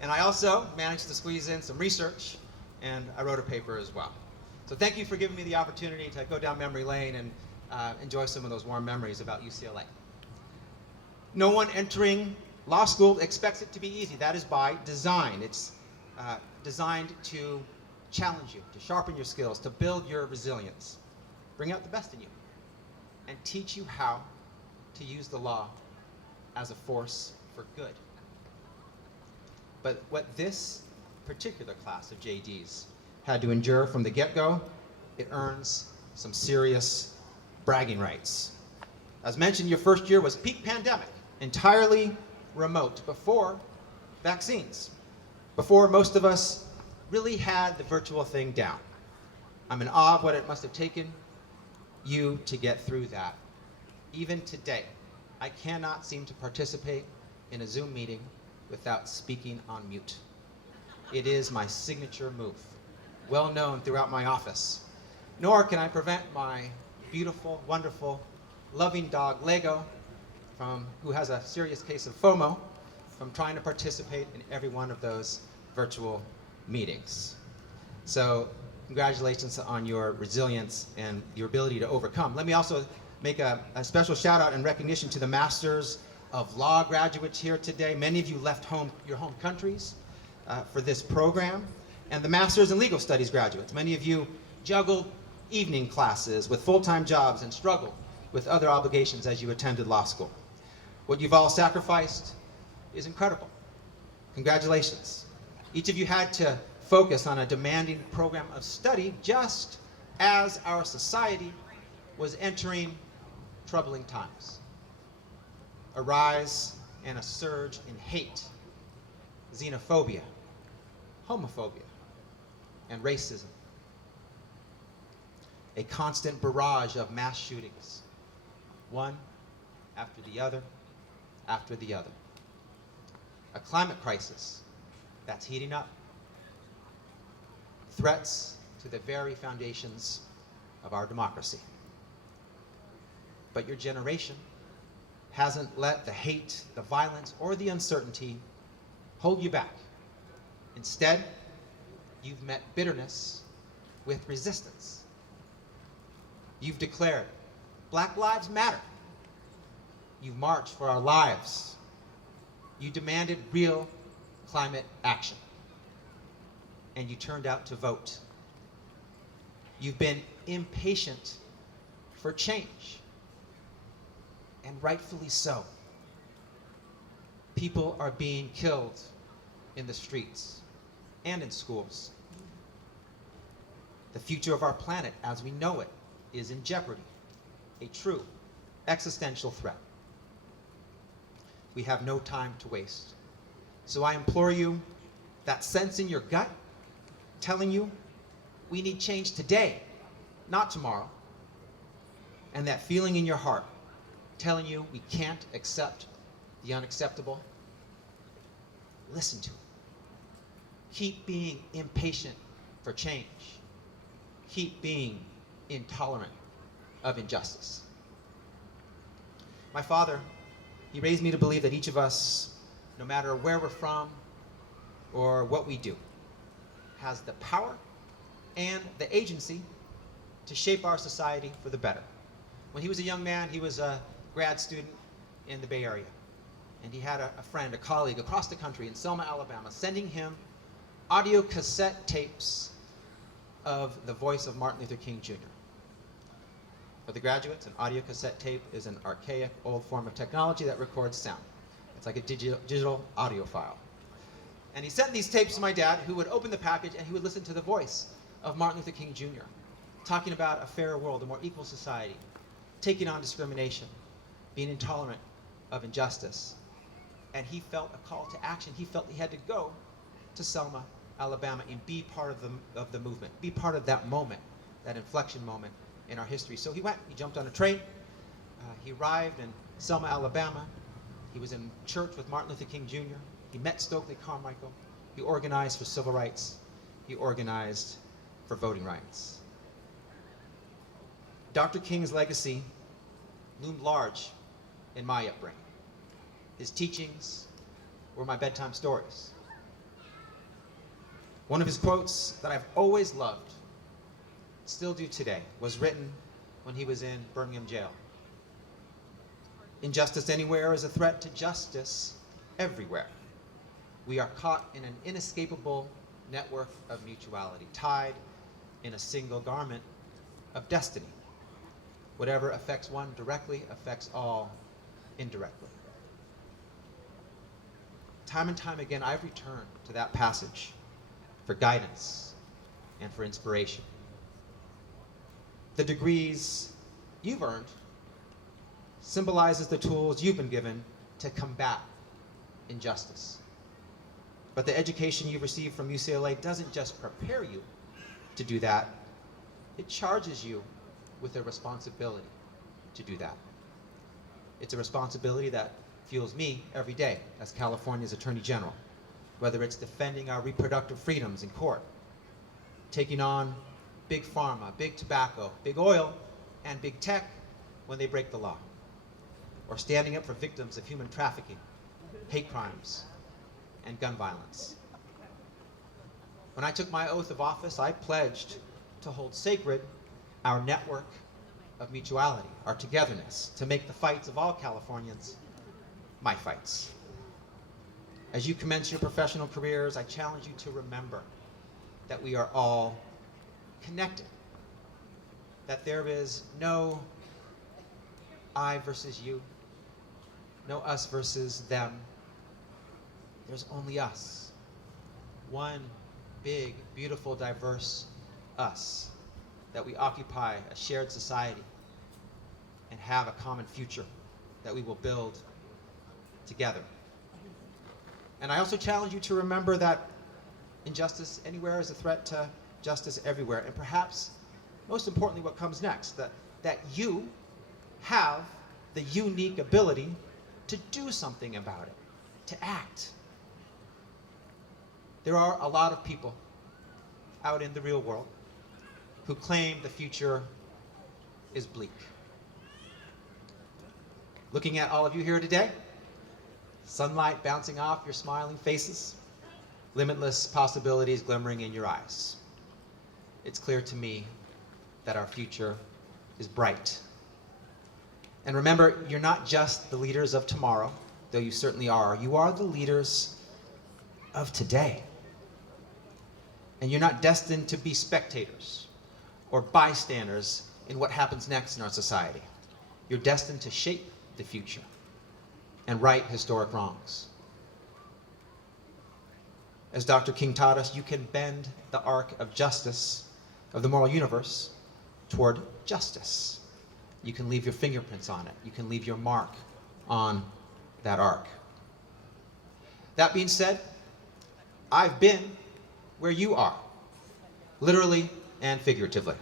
And I also managed to squeeze in some research, and I wrote a paper as well. So thank you for giving me the opportunity to go down memory lane and enjoy some of those warm memories about UCLA. No one entering law school expects it to be easy. That is by design. It's designed to challenge you, to sharpen your skills, to build your resilience, bring out the best in you, and teach you how to use the law as a force for good. But what this particular class of JDs had to endure from the get-go, it earns some serious bragging rights. As mentioned, your first year was peak pandemic, entirely remote, before vaccines, before most of us really had the virtual thing down. I'm in awe of what it must have taken you to get through that. Even today, I cannot seem to participate in a Zoom meeting without speaking on mute. It is my signature move, well known throughout my office. Nor can I prevent my beautiful, wonderful, loving dog, Lego, who has a serious case of FOMO, from trying to participate in every one of those virtual meetings. So congratulations on your resilience and your ability to overcome. Let me also make a special shout out and recognition to the Masters of Law graduates here today. Many of you left your home countries for this program. And the Masters in Legal Studies graduates. Many of you juggled evening classes with full-time jobs and struggled with other obligations as you attended law school. What you've all sacrificed is incredible. Congratulations. Each of you had to focus on a demanding program of study just as our society was entering troubling times. A rise and a surge in hate, xenophobia, homophobia, and racism. A constant barrage of mass shootings, one after the other, after the other. A climate crisis that's heating up. Threats to the very foundations of our democracy. But your generation hasn't let the hate, the violence, or the uncertainty hold you back. Instead, You've met bitterness with resistance. You've declared, Black Lives Matter. You've marched for our lives. You demanded real climate action. And you turned out to vote. You've been impatient for change. And rightfully so. People are being killed in the streets and in schools. The future of our planet as we know it is in jeopardy, a true existential threat. We have no time to waste. So I implore you, that sense in your gut telling you we need change today, not tomorrow, and that feeling in your heart telling you we can't accept the unacceptable, listen to it. Keep being impatient for change. Keep being intolerant of injustice. My father, he raised me to believe that each of us, no matter where we're from or what we do, has the power and the agency to shape our society for the better. When he was a young man, he was a grad student in the Bay Area. And he had a friend, a colleague across the country in Selma, Alabama, sending him audio cassette tapes of the voice of Martin Luther King Jr. For the graduates, an audio cassette tape is an archaic, old form of technology that records sound. It's like a digital audio file. And he sent these tapes to my dad, who would open the package and he would listen to the voice of Martin Luther King Jr., talking about a fairer world, a more equal society, taking on discrimination, being intolerant of injustice. And he felt a call to action. He felt he had to go to Selma, Alabama, and be part of the movement, be part of that moment, that inflection moment in our history. So he went, he jumped on a train, he arrived in Selma, Alabama. He was in church with Martin Luther King Jr. He met Stokely Carmichael. He organized for civil rights. He organized for voting rights. Dr. King's legacy loomed large in my upbringing. His teachings were my bedtime stories. One of his quotes that I've always loved, still do today, was written when he was in Birmingham jail. Injustice anywhere is a threat to justice everywhere. We are caught in an inescapable network of mutuality, tied in a single garment of destiny. Whatever affects one directly affects all indirectly. Time and time again, I've returned to that passage for guidance and for inspiration. The degrees you've earned symbolizes the tools you've been given to combat injustice. But the education you've received from UCLA doesn't just prepare you to do that, it charges you with a responsibility to do that. It's a responsibility that fuels me every day as California's Attorney General, whether it's defending our reproductive freedoms in court, taking on big pharma, big tobacco, big oil, and big tech when they break the law, or standing up for victims of human trafficking, hate crimes, and gun violence. When I took my oath of office, I pledged to hold sacred our network of mutuality, our togetherness, to make the fights of all Californians my fights. As you commence your professional careers, I challenge you to remember that we are all connected, that there is no I versus you, no us versus them. There's only us. One big, beautiful, diverse us, that we occupy a shared society and have a common future that we will build together. And I also challenge you to remember that injustice anywhere is a threat to justice everywhere. And perhaps, most importantly, what comes next, that you have the unique ability to do something about it, to act. There are a lot of people out in the real world who claim the future is bleak. Looking at all of you here today, sunlight bouncing off your smiling faces, limitless possibilities glimmering in your eyes. It's clear to me that our future is bright. And remember, you're not just the leaders of tomorrow, though you certainly are. You are the leaders of today. And you're not destined to be spectators or bystanders in what happens next in our society. You're destined to shape the future and right historic wrongs. As Dr. King taught us, you can bend the arc of justice, of the moral universe, toward justice. You can leave your fingerprints on it. You can leave your mark on that arc. That being said, I've been where you are, literally and figuratively.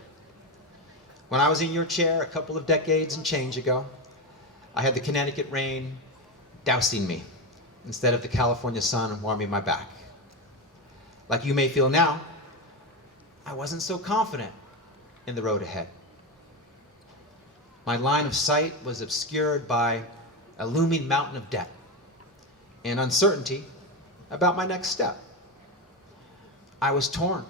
When I was in your chair a couple of decades and change ago, I had the Connecticut rain dousing me instead of the California sun warming my back. Like you may feel now, I wasn't so confident in the road ahead. My line of sight was obscured by a looming mountain of debt and uncertainty about my next step. I was torn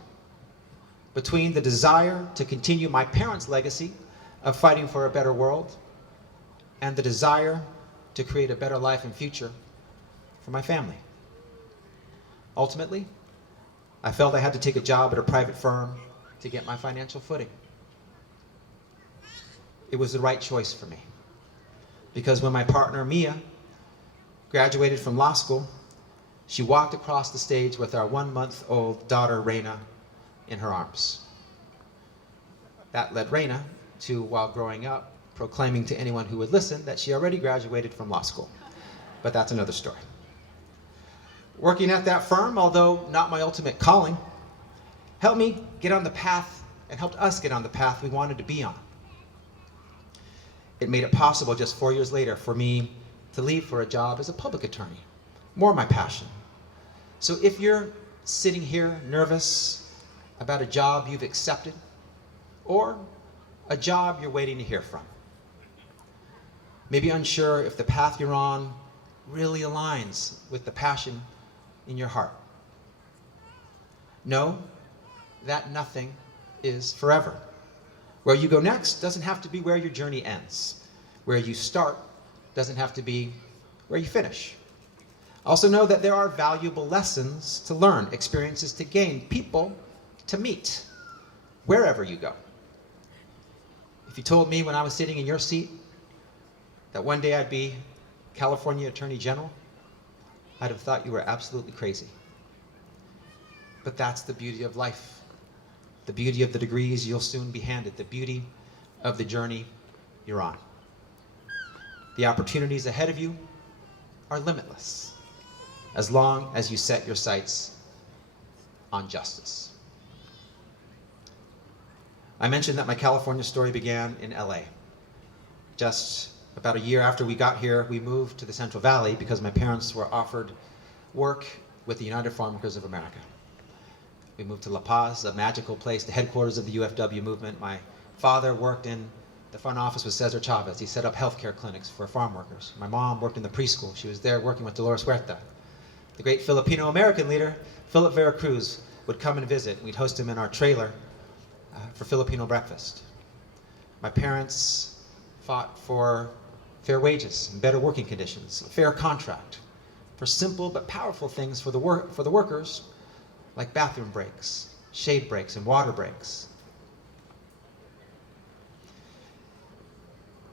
between the desire to continue my parents' legacy of fighting for a better world and the desire to create a better life and future for my family. Ultimately, I felt I had to take a job at a private firm to get my financial footing. It was the right choice for me, because when my partner, Mia, graduated from law school, she walked across the stage with our 1-month-old daughter, Raina, in her arms. That led Raina to, while growing up, proclaiming to anyone who would listen that she already graduated from law school. But that's another story. Working at that firm, although not my ultimate calling, helped me get on the path and helped us get on the path we wanted to be on. It made it possible just 4 years later for me to leave for a job as a public attorney, more my passion. So if you're sitting here nervous about a job you've accepted or a job you're waiting to hear from, maybe unsure if the path you're on really aligns with the passion in your heart, know that nothing is forever. Where you go next doesn't have to be where your journey ends. Where you start doesn't have to be where you finish. Also know that there are valuable lessons to learn, experiences to gain, people to meet, wherever you go. If you told me when I was sitting in your seat that one day I'd be California Attorney General, I'd have thought you were absolutely crazy. But that's the beauty of life. The beauty of the degrees you'll soon be handed, the beauty of the journey you're on. The opportunities ahead of you are limitless, as long as you set your sights on justice. I mentioned that my California story began in LA. Just about a year after we got here, we moved to the Central Valley because my parents were offered work with the United Farm Workers of America. We moved to La Paz, a magical place, the headquarters of the UFW movement. My father worked in the front office with Cesar Chavez. He set up healthcare clinics for farm workers. My mom worked in the preschool. She was there working with Dolores Huerta. The great Filipino-American leader, Philip Vera Cruz, would come and visit. We'd host him in our trailer for Filipino breakfast. My parents fought for fair wages and better working conditions, a fair contract, for simple but powerful things for the workers, like bathroom breaks, shade breaks, and water breaks.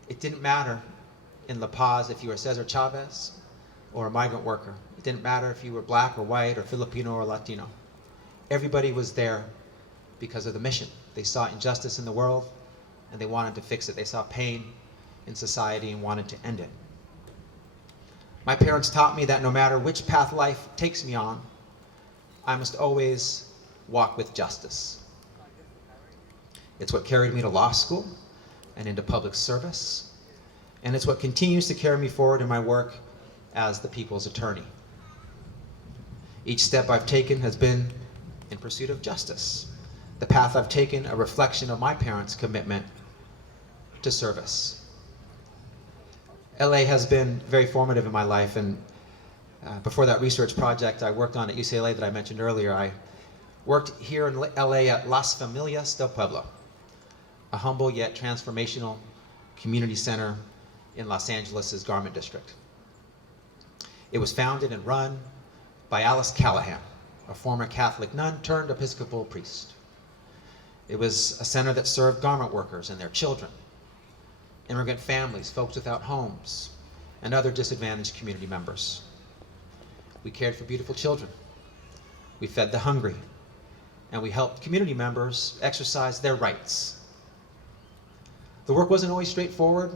It didn't matter in La Paz if you were Cesar Chavez or a migrant worker. It didn't matter if you were black or white or Filipino or Latino. Everybody was there because of the mission. They saw injustice in the world and they wanted to fix it. They saw pain in society and wanted to end it. My parents taught me that no matter which path life takes me on, I must always walk with justice. It's what carried me to law school and into public service, and it's what continues to carry me forward in my work as the people's attorney. Each step I've taken has been in pursuit of justice. The path I've taken, a reflection of my parents' commitment to service. LA has been very formative in my life, and Before that research project I worked on at UCLA that I mentioned earlier, I worked here in LA at Las Familias del Pueblo, a humble yet transformational community center in Los Angeles' Garment District. It was founded and run by Alice Callahan, a former Catholic nun turned Episcopal priest. It was a center that served garment workers and their children, immigrant families, folks without homes, and other disadvantaged community members. We cared for beautiful children. We fed the hungry, and we helped community members exercise their rights. The work wasn't always straightforward.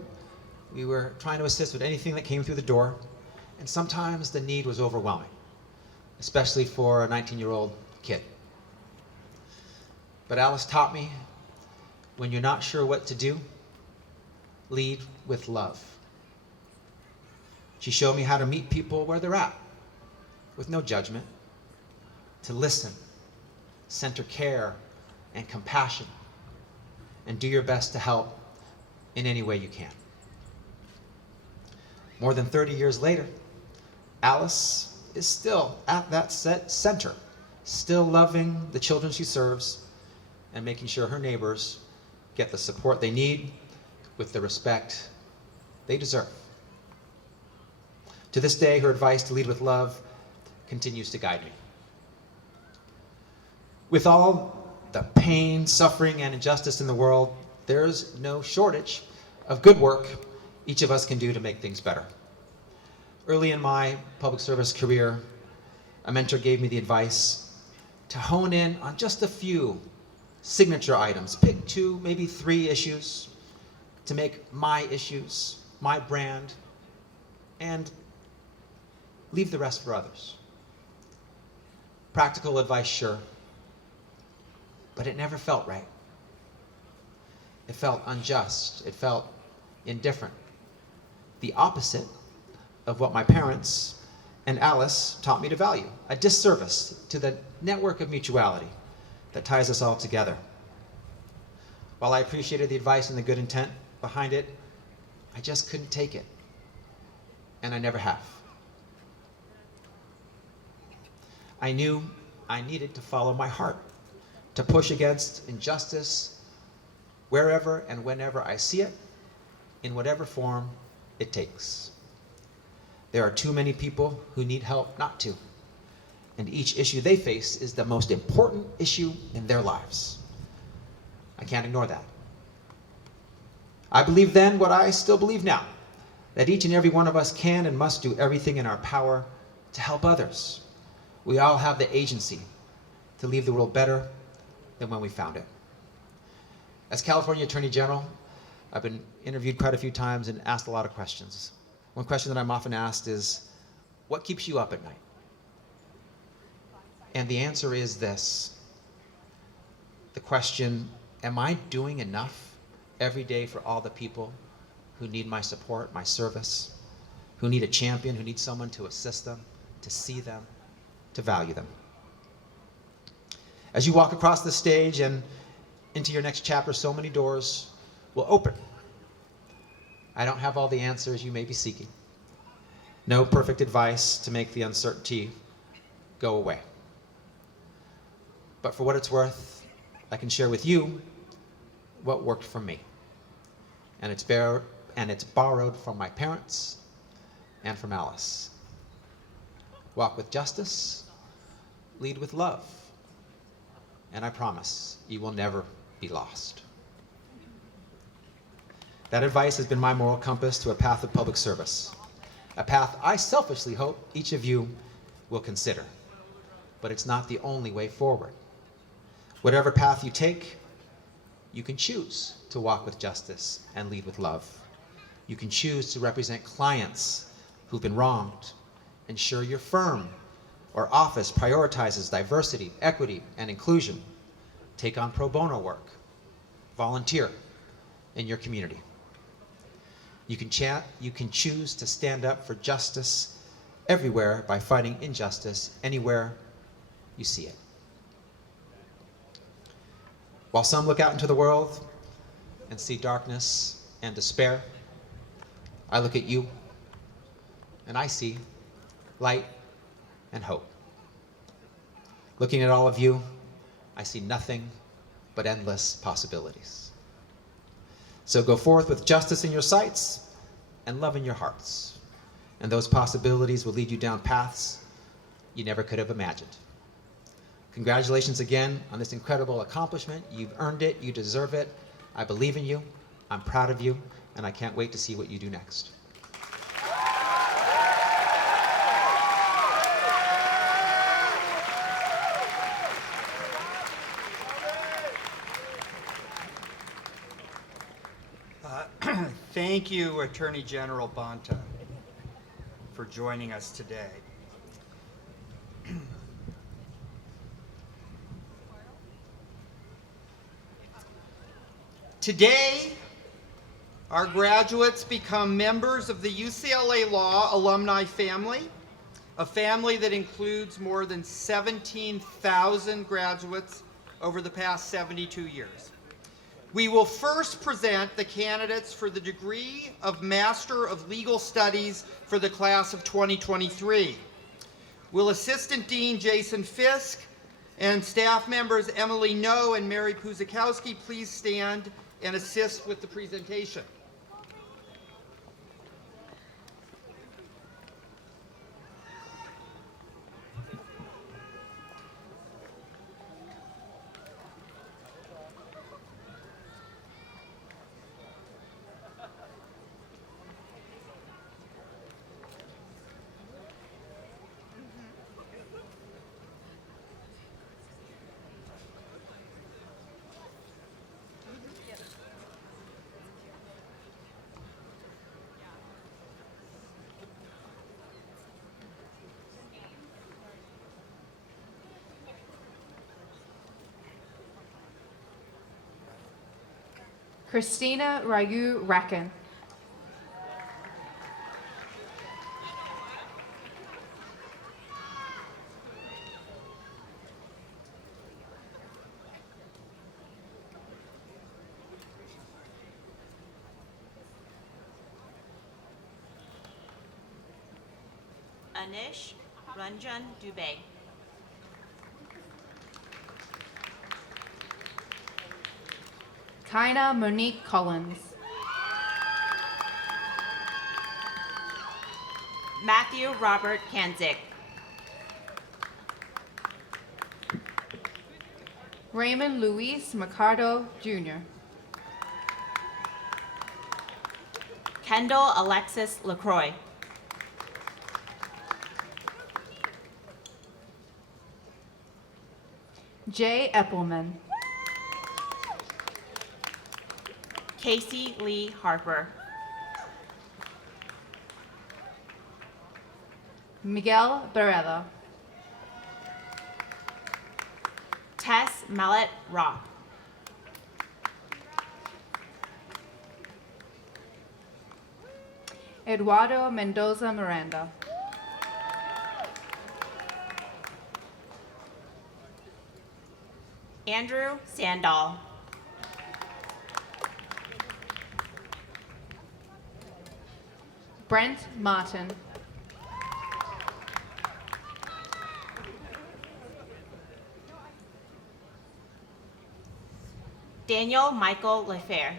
We were trying to assist with anything that came through the door, and sometimes the need was overwhelming, especially for a 19-year-old kid. But Alice taught me, when you're not sure what to do, lead with love. She showed me how to meet people where they're at, with no judgment, to listen, center care and compassion, and do your best to help in any way you can. More than 30 years later, Alice is still at that center, still loving the children she serves and making sure her neighbors get the support they need with the respect they deserve. To this day, her advice to lead with love continues to guide me. With all the pain, suffering, and injustice in the world, there's no shortage of good work each of us can do to make things better. Early in my public service career, a mentor gave me the advice to hone in on just a few signature items, pick 2, maybe 3 issues to make my issues, my brand, and leave the rest for others. Practical advice, sure, but it never felt right. It felt unjust. It felt indifferent. The opposite of what my parents and Alice taught me to value, a disservice to the network of mutuality that ties us all together. While I appreciated the advice and the good intent behind it, I just couldn't take it, and I never have. I knew I needed to follow my heart, to push against injustice wherever and whenever I see it, in whatever form it takes. There are too many people who need help not to, and each issue they face is the most important issue in their lives. I can't ignore that. I believed then what I still believe now, that each and every one of us can and must do everything in our power to help others. We all have the agency to leave the world better than when we found it. As California Attorney General, I've been interviewed quite a few times and asked a lot of questions. One question that I'm often asked is, what keeps you up at night? And the answer is this. The question, am I doing enough every day for all the people who need my support, my service, who need a champion, who need someone to assist them, to see them, to value them? As you walk across the stage and into your next chapter, so many doors will open. I don't have all the answers you may be seeking. No perfect advice to make the uncertainty go away. But for what it's worth, I can share with you what worked for me. And it's borrowed from my parents and from Alice. Walk with justice, lead with love, and I promise you will never be lost. That advice has been my moral compass to a path of public service, a path I selfishly hope each of you will consider. But it's not the only way forward. Whatever path you take, you can choose to walk with justice and lead with love. You can choose to represent clients who've been wronged, ensure your firm or office prioritizes diversity, equity, and inclusion. Take on pro bono work, volunteer in your community. You can choose to stand up for justice everywhere by fighting injustice anywhere you see it. While some look out into the world and see darkness and despair, I look at you and I see light and hope. Looking at all of you, I see nothing but endless possibilities. So go forth with justice in your sights and love in your hearts. And those possibilities will lead you down paths you never could have imagined. Congratulations again on this incredible accomplishment. You've earned it, you deserve it. I believe in you, I'm proud of you, and I can't wait to see what you do next. Thank you, Attorney General Bonta, for joining us today. Today, our graduates become members of the UCLA Law alumni family, a family that includes more than 17,000 graduates over the past 72 years. We will first present the candidates for the degree of Master of Legal Studies for the class of 2023. Will Assistant Dean Jason Fisk and staff members Emily No and Mary Puzikowski please stand and assist with the presentation. Christina Rayu Racken. Anish Ranjan Dubey. Kaina Monique Collins. Matthew Robert Kanzik. Raymond Luis Mercado Jr. Kendall Alexis LaCroix. Jay Eppelman. Casey Lee Harper. Miguel Barella. Tess Mallet Rock. Eduardo Mendoza Miranda. Andrew Sandall. Brent Martin. Daniel Michael Lefair.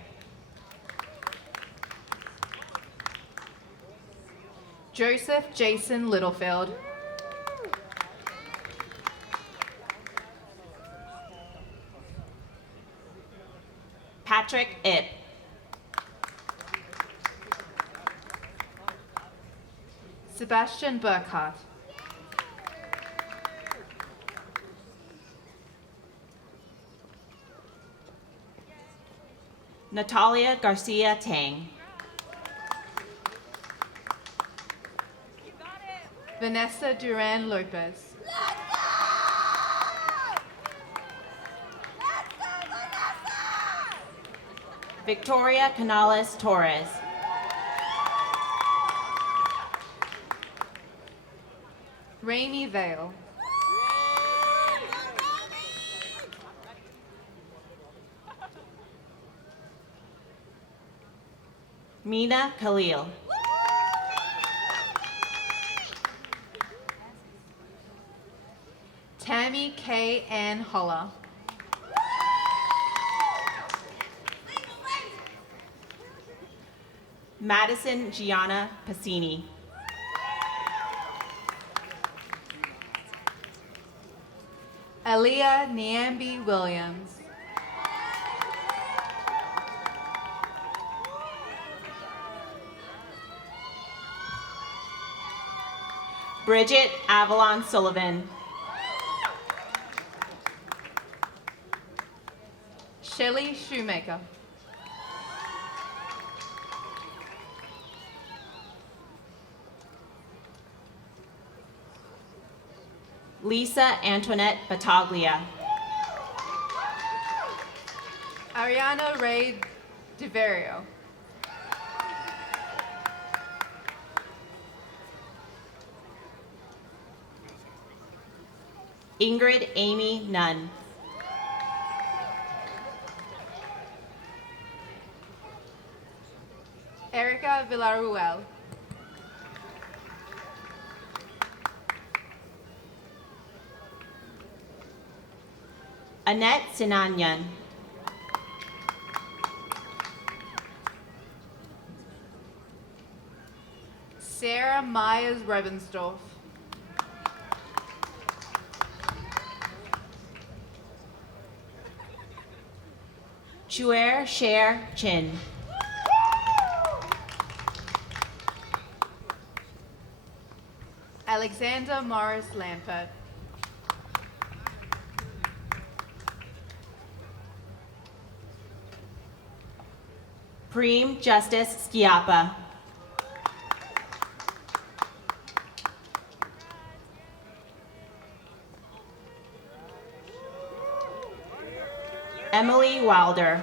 Joseph Jason Littlefield. Patrick Ip. Sebastian Burkhardt. Natalia Garcia Tang. Vanessa Duran Lopez. Victoria Canales Torres. Rainey Vale. Mina Khalil. Jeremy K. Ann Holler. Madison Gianna Pacini. Aaliyah Niambi Williams. Bridget Avalon Sullivan. Shelley Shoemaker. Lisa Antoinette Battaglia. Ariana Ray DeVerio. Ingrid Amy Nunn. Erica Villarruel. Annette Sinanyan. Sarah Myers Rebensdorf. Chuer Cher Chin. Alexander Morris Lampert. Preem Justice Schiappa. Emily Wilder.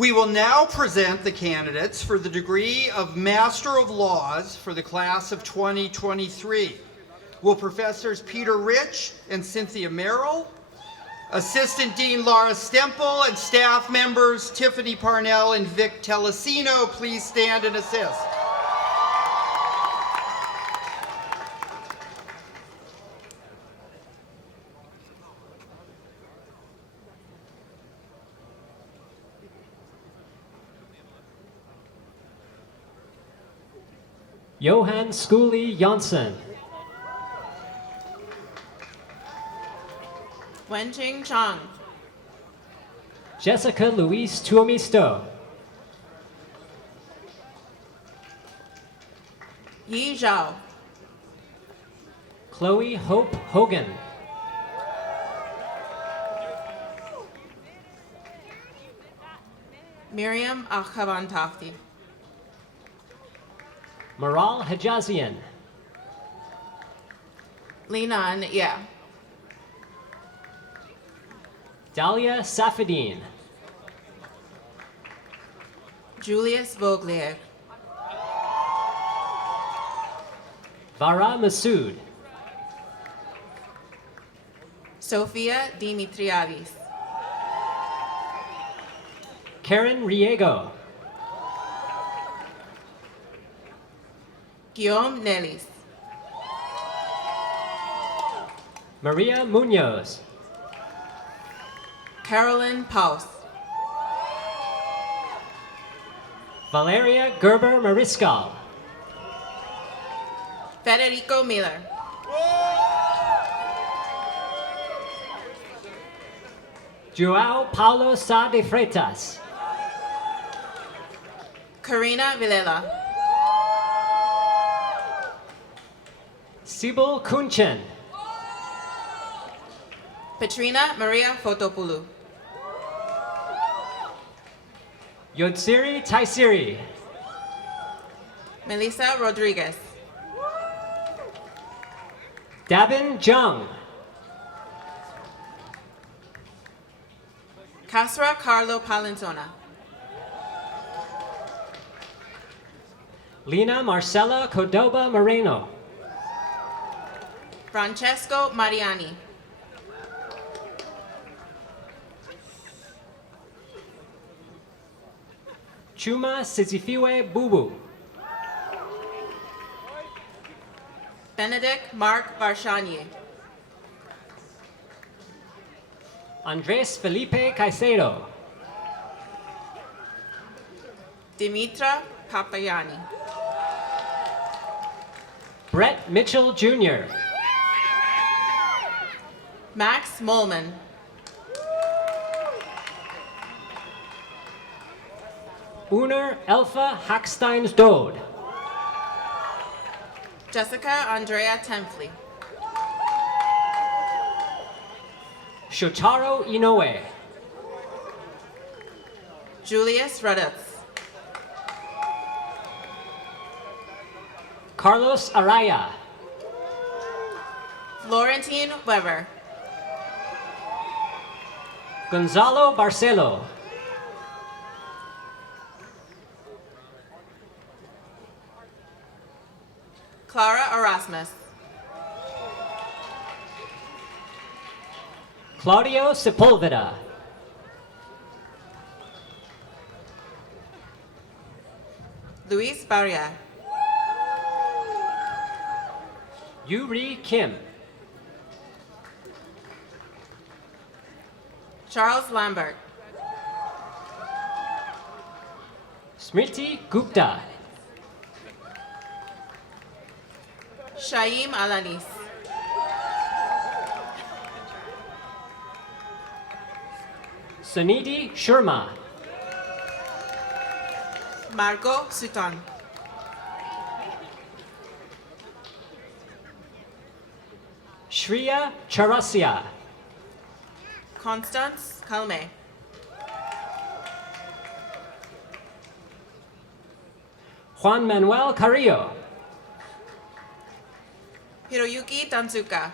We will now present the candidates for the degree of Master of Laws for the class of 2023. Will Professors Peter Rich and Cynthia Merrill, Assistant Dean Laura Stemple, and staff members Tiffany Parnell and Vic Telesino please stand and assist? Johan Skuli Janssen. Wenjing Chang. Jessica Louise Tuomisto. Yi Zhao. Chloe Hope Hogan. Miriam Akhabantafti. Maral Hajazian. Linan Yeah. Dalia Safedine. Julius Voglier. Vara Masood. Sofia Dimitriadis. Karen Riego. Guillaume Nelis. Maria Munoz. Carolyn Paus. Valeria Gerber Mariscal. Federico Miller. Joao Paulo Sá de Freitas. Karina Vilela. Sibyl Kunchen. Petrina Maria Fotopoulou. Yodsiri Taisiri. Melissa Rodriguez. Davin Jung. Casra Carlo Palenzona. Lina Marcela Cordoba Moreno. Francesco Mariani. Chuma Sizifiwe Bubu. Benedict Mark Varshanye. Andres Felipe Caicedo. Dimitra Papayani. Brett Mitchell Jr. Max Molman. Uner Elfa Hacksteins Dode. Jessica Andrea Tenfley. Shotaro Inoue. Julius Ruditz. Carlos Araya. Florentine Weber. Gonzalo Barcelo. Clara Erasmus. Claudio Sepulveda. Luis Barria. Yuri Kim. Charles Lambert. Smriti Gupta. Shaim Alanis. Sunidhi Sharma. Marco Sutan. Shreya Charasia. Constance Kalme. Juan Manuel Carrillo. Hiroyuki Tansuka.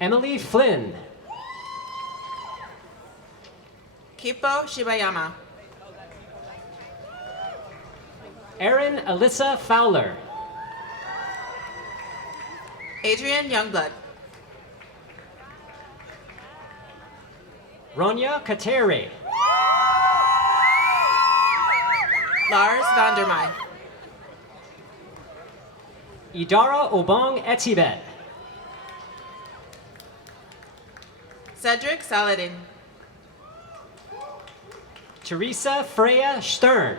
Emily Flynn. Kippo Shibayama. Erin Alyssa Fowler. Adrian Youngblood. Ronya Kateri. Lars Vandermeij. Idara Obong Etibet. Cedric Saladin. Teresa Freya Stern.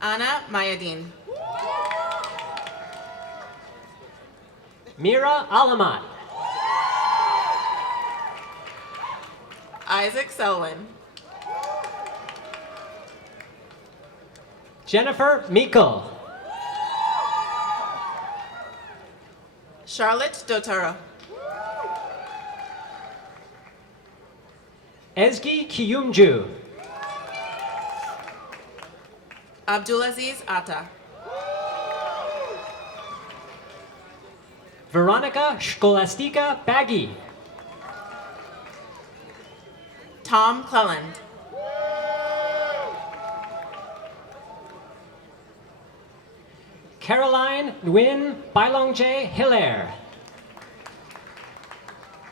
Anna Mayadin. Mira Alamat. Isaac Selwyn. Jennifer Meikle. Charlotte Dotaro. Ezgi Kiyumju. Abdulaziz Atta. Veronica Scholastica Baggy. Tom Cleland. Caroline Nguyen Bailongje Hilaire.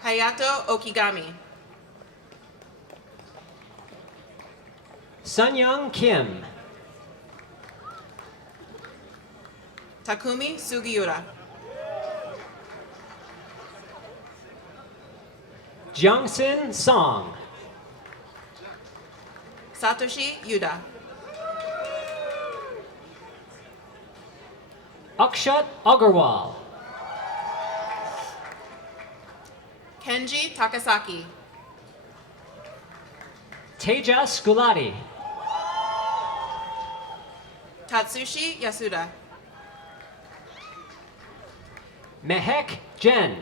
Hayato Okigami. Sunyoung Kim. Takumi Sugiura. Jungsin Song. Satoshi Yuda. Akshat Agarwal. Kenji Takasaki. Tejas Gulati. Tatsushi Yasuda. Mehek Jen.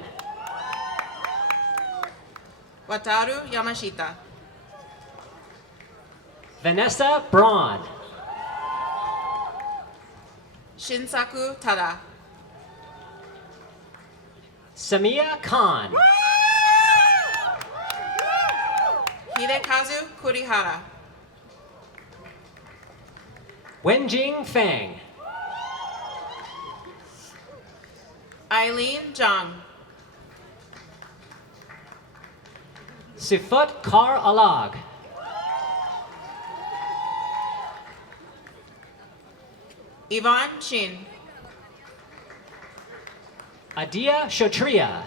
Wataru Yamashita. Vanessa Braun. Shinsaku Tada. Samia Khan. Hidekazu Kurihara. Wenjing Fang. Eileen Zhang. Sifat Kar Alag. Yvonne Chin. Adia Kshatriya.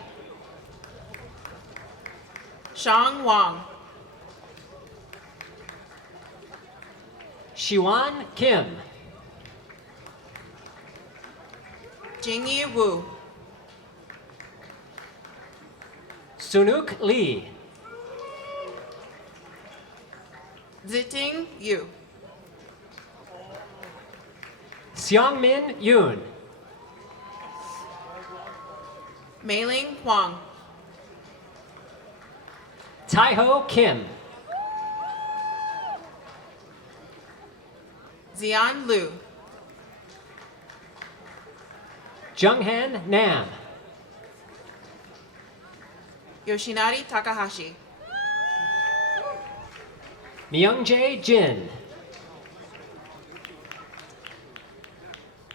Shang Wang. Shiwan Kim. Jingyi Wu. Sunuk Lee. Ziting Yu. Xiangmin Yoon. Meiling Huang. Taiho Kim. Xian Lu. Junghan Nam. Yoshinari Takahashi. Myungjae Jin.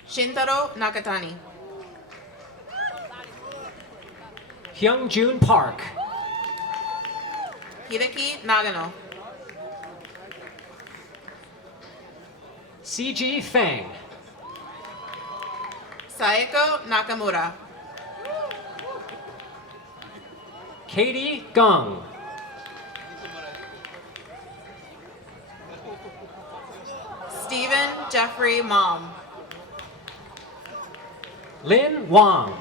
Shintaro Nakatani. Hyungjun Park. Hideki Nagano. CG Fang. Saeko Nakamura. Katie Gong. Stephen Jeffrey Mom. Lin Wang.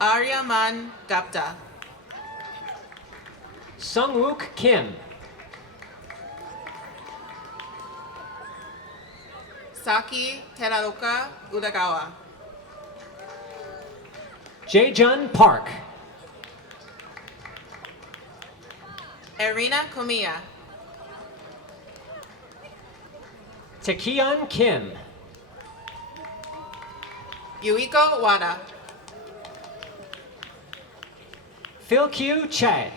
Aryaman Gupta. Sungwook Kim. Saki Teraoka Udagawa. Jaejun Park. Irina Komiya. Taekyun Kim. Yuiko Wada. Philkyu Che.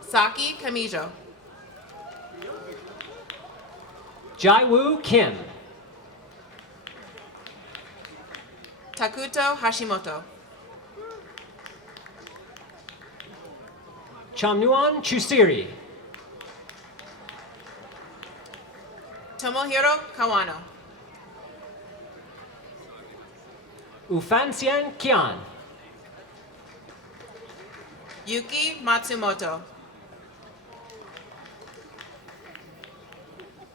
Saki Kamijo. Jaiwoo Kim. Takuto Hashimoto. Chamnuan Chusiri. Tomohiro Kawano. Ufansian Kian. Yuki Matsumoto.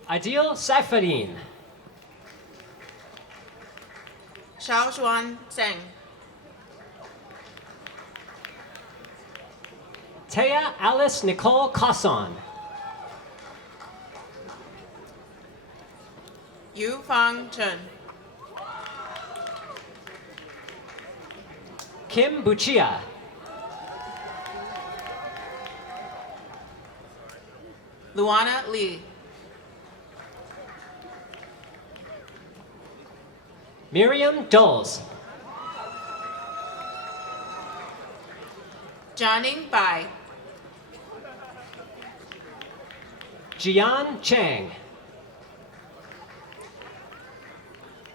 Adil Saifuddin. Xiaoxuan Zheng. Taya Alice Nicole Kasson. Yu Fang Chen. Kim Buchia. Luana Lee. Miriam Dulles. Jianing Bai. Jian Chang.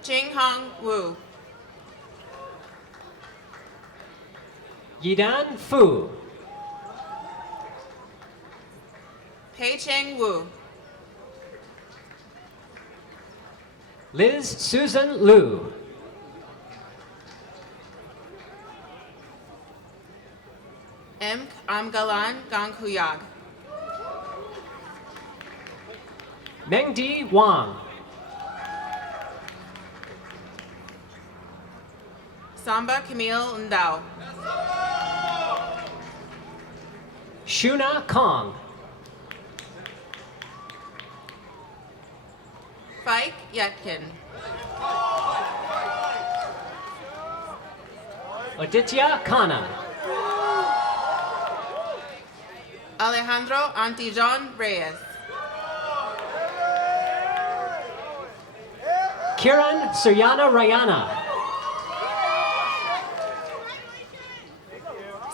Jinghong Wu. Yidan Fu. Pei Cheng Wu. Liz Susan Liu. M. Amgalan Gangkuyag. Mengdi Wang. Samba Camille Ndao. Shuna Kong. Fike Yetkin. Aditya Khanna. Alejandro Antijon Reyes. Kiran Suryana Rayana.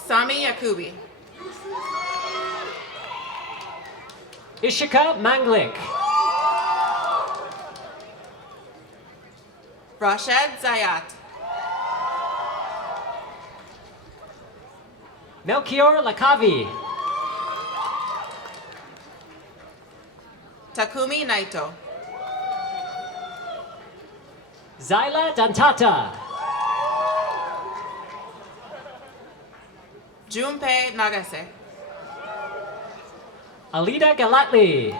Sami Yakubi. Ishika Manglik. Rashed Zayat. Melchior Lakavi. Takumi Naito. Zyla Dantata. Junpei Nagase. Alida Galatli.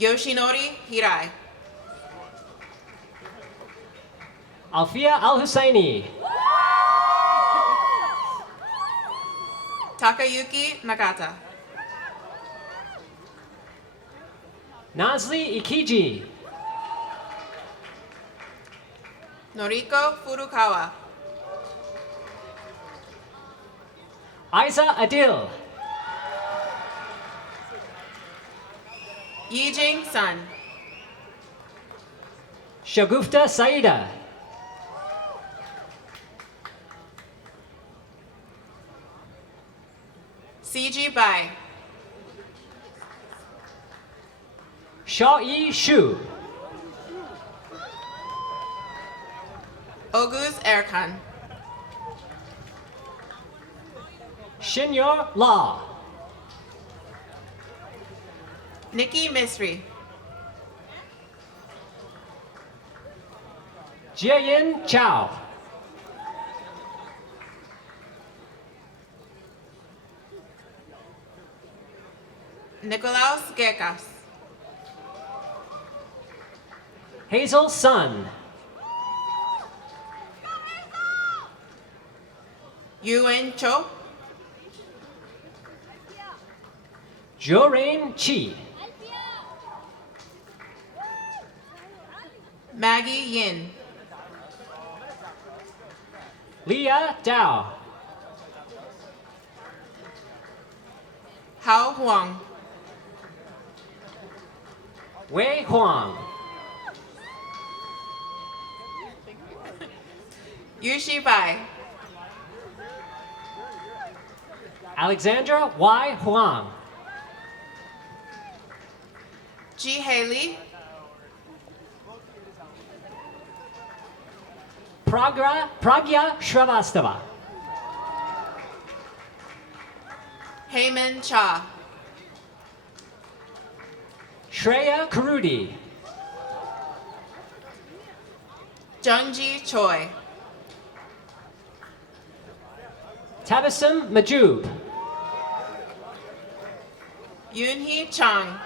Yoshinori Hirai. Alfia Al Husseini. Takayuki Nakata. Nazli Ikiji. Noriko Furukawa. Isa Adil. Yijing Sun. Shagufta Saida. CG Bai. Shaw-Yi Shu. Oguz Erkan. Shinyor Law. Nikki Misri. Jiayin Chow. Nicolaus Gekas. Hazel Sun. Yuen Cho. Jorain Chi. Maggie Yin. Leah Dao. Hao Huang. Wei Huang. Yushi Bai. Alexandra Y. Huang. Ji Haley. Pragya Shrivastava. Heyman Cha. Shreya Karudi. Jungji Choi. Tabassum Majub. Yoonhee Chang.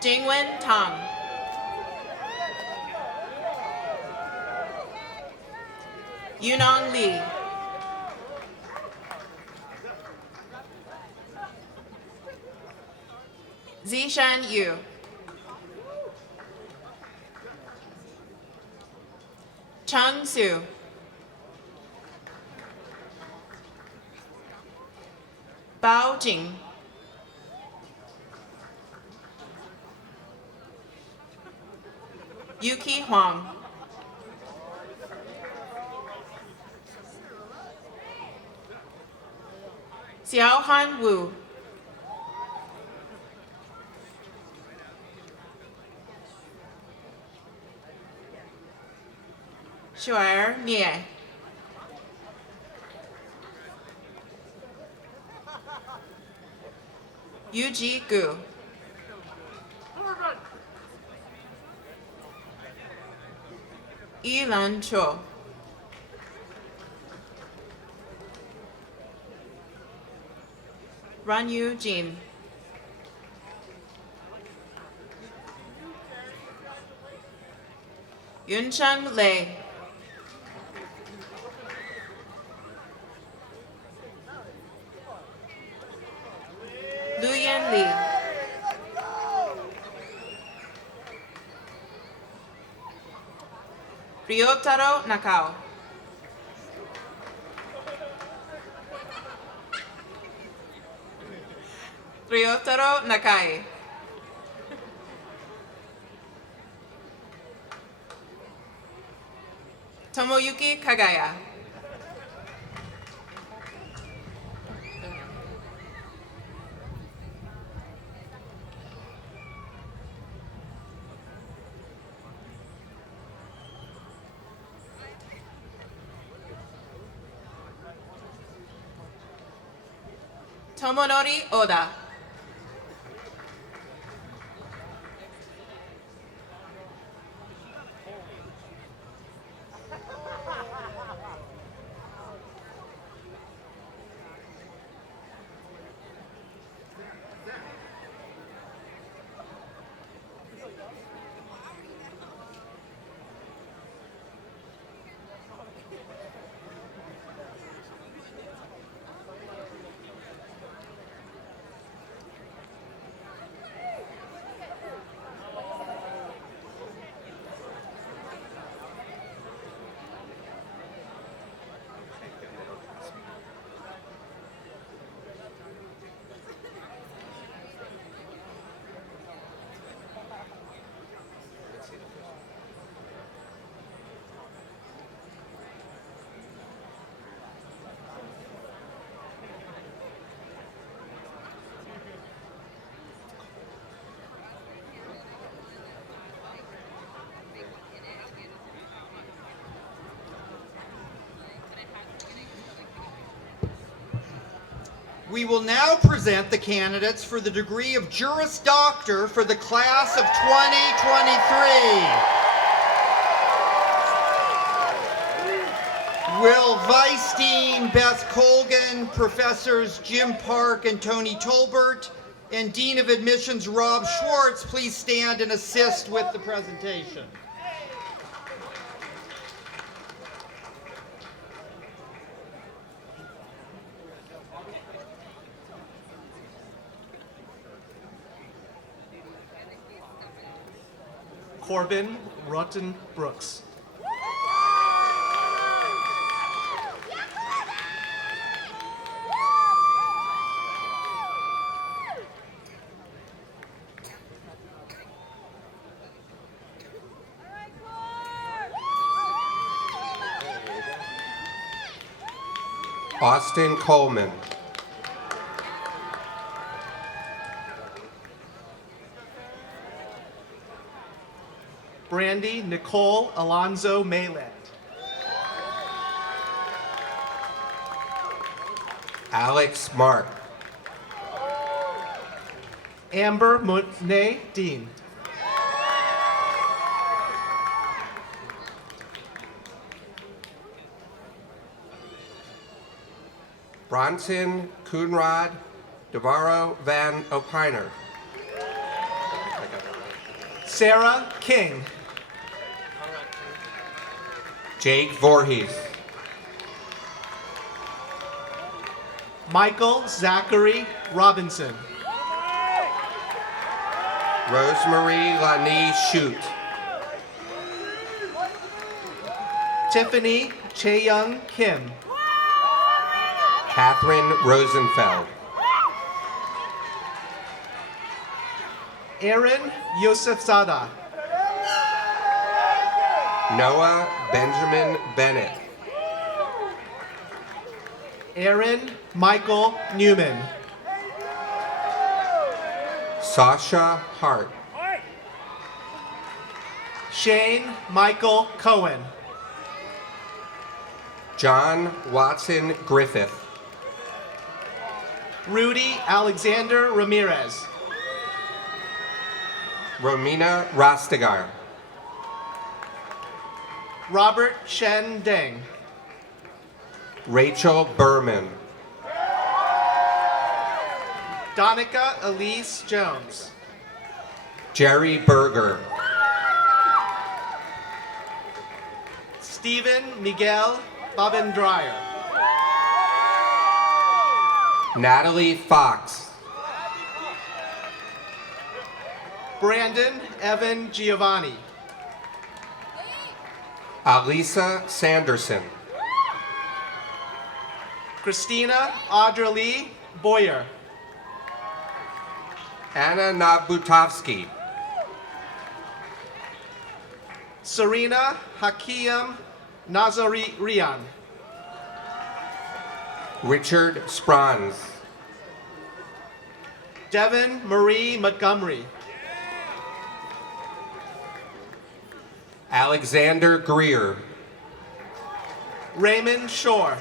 Jingwen Tang. Yunong Lee. Zishan Yu. Chung Su. Bao Jing. Yuki Huang. Xiaohan Wu. Shuer Nie. Yuji Gu. Yilan Cho. Ranyu Jin. Yunchang Lei. Ryotaro Nakao. Ryotaro Nakai. Tomoyuki Kagaya. Tomonori Oda. We will now present the candidates for the degree of Juris Doctor for the class of 2023. Will Vice Dean Beth Colgan, Professors Jim Park and Tony Tolbert, and Dean of Admissions Rob Schwartz please stand and assist with the presentation? Corbin Rutten Brooks. Austin Coleman. Brandy Nicole Alonzo Mayland. Alex Mark. Amber Monet Dean. Bronson Coonrod Devarro Van Opiner. Sarah King. Jake Voorhees. Michael Zachary Robinson. Rosemary Lani Shute. Tiffany Chaeyoung Kim. Catherine Rosenfeld. Aaron Yosef Sada. Noah Benjamin Bennett. Aaron Michael Newman. Sasha Hart. Shane Michael Cohen. John Watson Griffith. Rudy Alexander Ramirez. Romina Rastegar. Robert Shen Deng. Rachel Berman. Donica Elise Jones. Jerry Berger. Stephen Miguel Babendreyer. Natalie Fox. Brandon Evan Giovanni. Alisa Sanderson. Christina Audra Lee Boyer. Anna Nabutovsky. Serena Hakim Nazarian. Richard Sprans. Devin Marie Montgomery. Alexander Greer. Raymond Shore.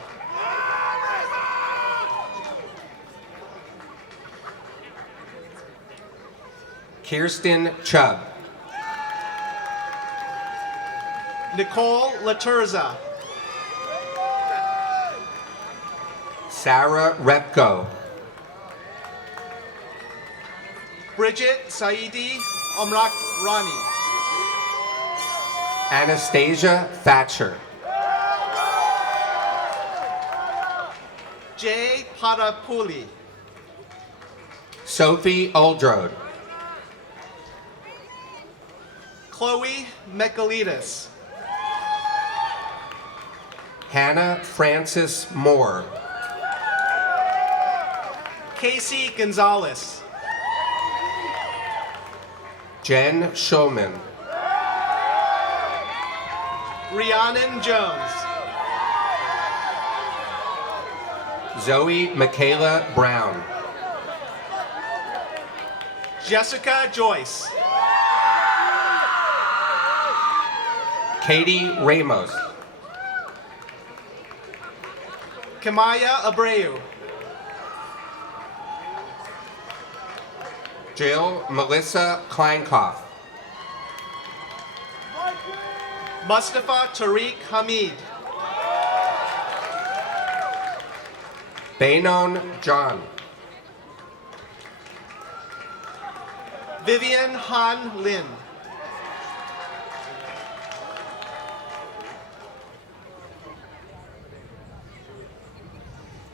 Kirsten Chubb. Nicole Laturza. Sarah Repko. Bridget Saidi Omrak Rani. Anastasia Thatcher. Jay Padapuli. Sophie Oldroad. Chloe Mekalitis. Hannah Francis Moore. Casey Gonzalez. Jen Schulman. Rhiannon Jones. Zoe Michaela Brown. Jessica Joyce. Katie Ramos. Kamaya Abreu. Jill Melissa Kleinkoff. Mustafa Tariq Hamid. Bainon John. Vivian Han Lin.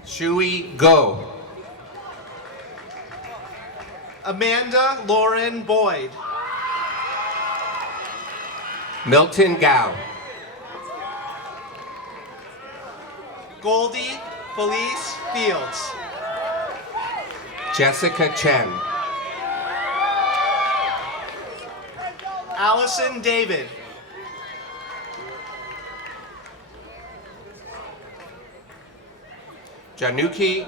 Shui Go. Amanda Lauren Boyd. Milton Gao. Goldie Felice Fields. Jessica Chen. Allison David. Januki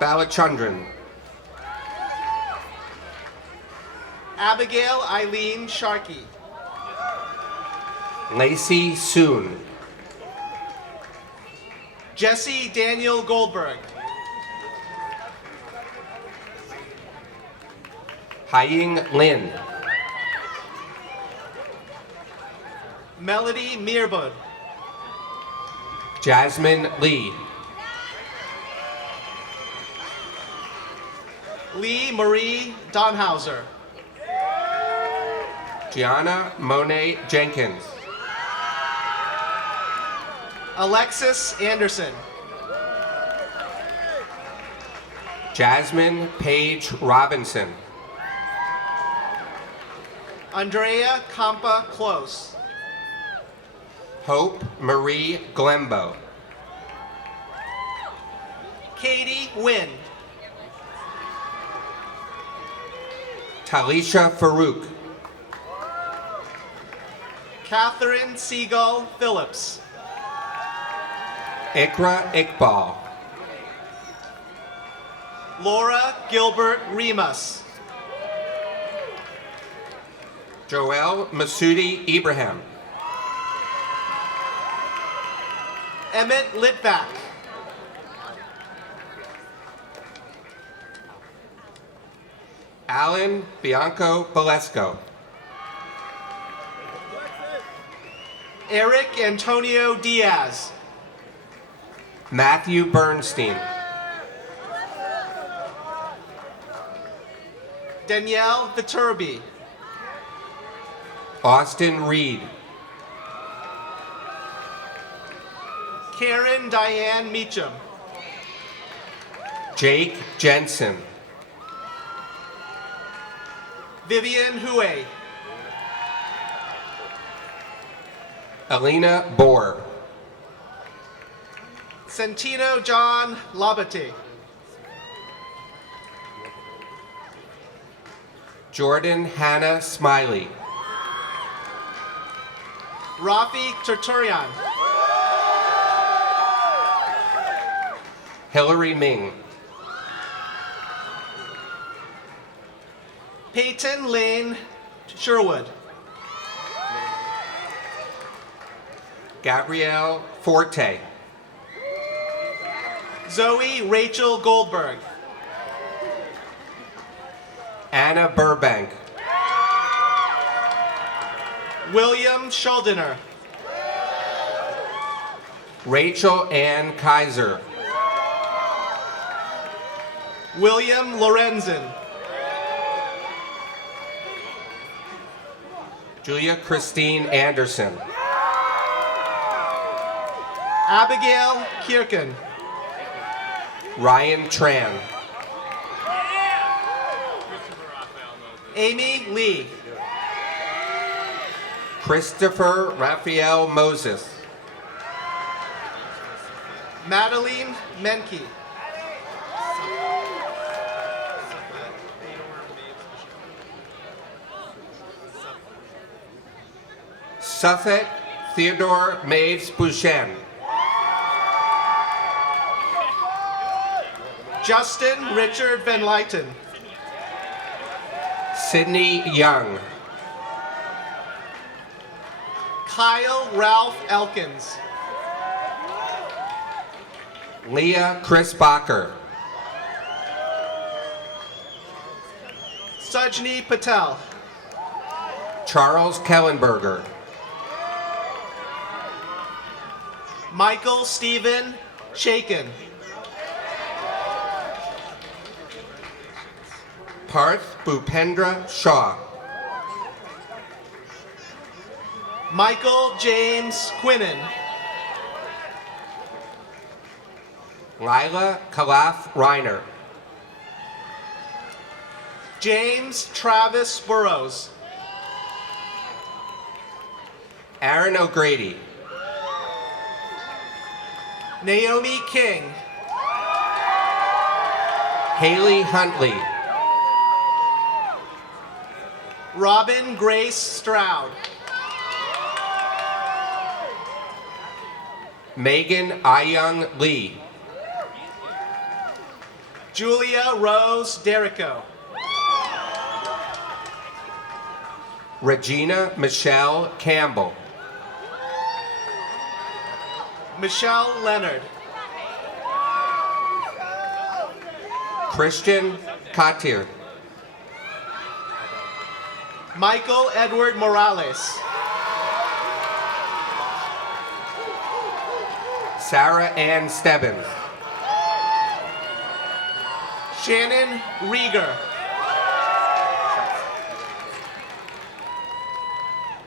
Balachandran. Abigail Eileen Sharkey. Lacey Soon. Jesse Daniel Goldberg. Haiying Lin. Melody Meerbud. Jasmine Lee. Lee Marie Donhauser. Gianna Monet Jenkins. Alexis Anderson. Jasmine Paige Robinson. Andrea Campa Close. Hope Marie Glembo. Katie Wynn. Talisha Farouk. Catherine Seagull Phillips. Ikra Iqbal. Laura Gilbert Remus. Joel Masudi Ibrahim. Emmett Litvak. Alan Bianco Balesco. Eric Antonio Diaz. Matthew Bernstein. Danielle Viterbi. Austin Reed. Karen Diane Meacham. Jake Jensen. Vivian Huey. Alina Bohr. Santino John Labate. Jordan Hannah Smiley. Rafi Terturian. Hillary Ming. Peyton Lane Sherwood. Gabrielle Forte. Zoe Rachel Goldberg. Anna Burbank. William Schuldiner. Rachel Ann Kaiser. William Lorenzen. Julia Christine Anderson. Abigail Kierken. Ryan Tran. Amy Lee. Christopher Raphael Moses. Madeline Menke. Suffolk Theodore Maves Bouchen. Justin Richard Van Leiten. Sydney Young. Kyle Ralph Elkins. Leah Chris Bacher. Sajni Patel. Charles Kellenberger. Michael Stephen Shaken. Parth Bhupendra Shaw. Michael James Quinnen. Lila Kalaf Reiner. James Travis Burrows. Aaron O'Grady. Naomi King. Haley Huntley. Robin Grace Stroud. Megan Ayung Lee. Julia Rose Derrico. Regina Michelle Campbell. Michelle Leonard. Christian Katir. Michael Edward Morales. Sarah Ann Stebbins. Shannon Rieger.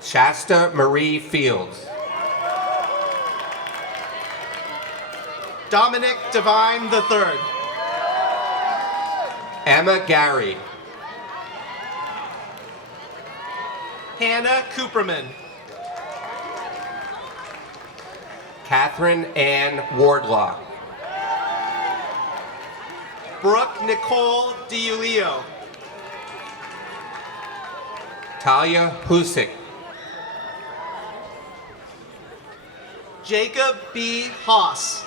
Shasta Marie Fields. Dominic Devine III. Emma Gary. Hannah Cooperman. Catherine Ann Wardlaw. Brooke Nicole DiUlio. Talia Husick. Jacob B. Haas.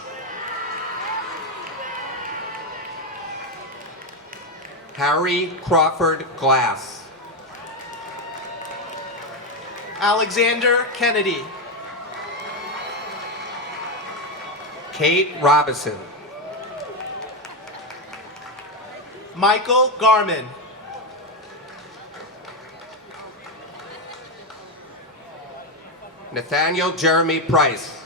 Harry Crawford Glass. Alexander Kennedy. Kate Robinson. Michael Garman. Nathaniel Jeremy Price.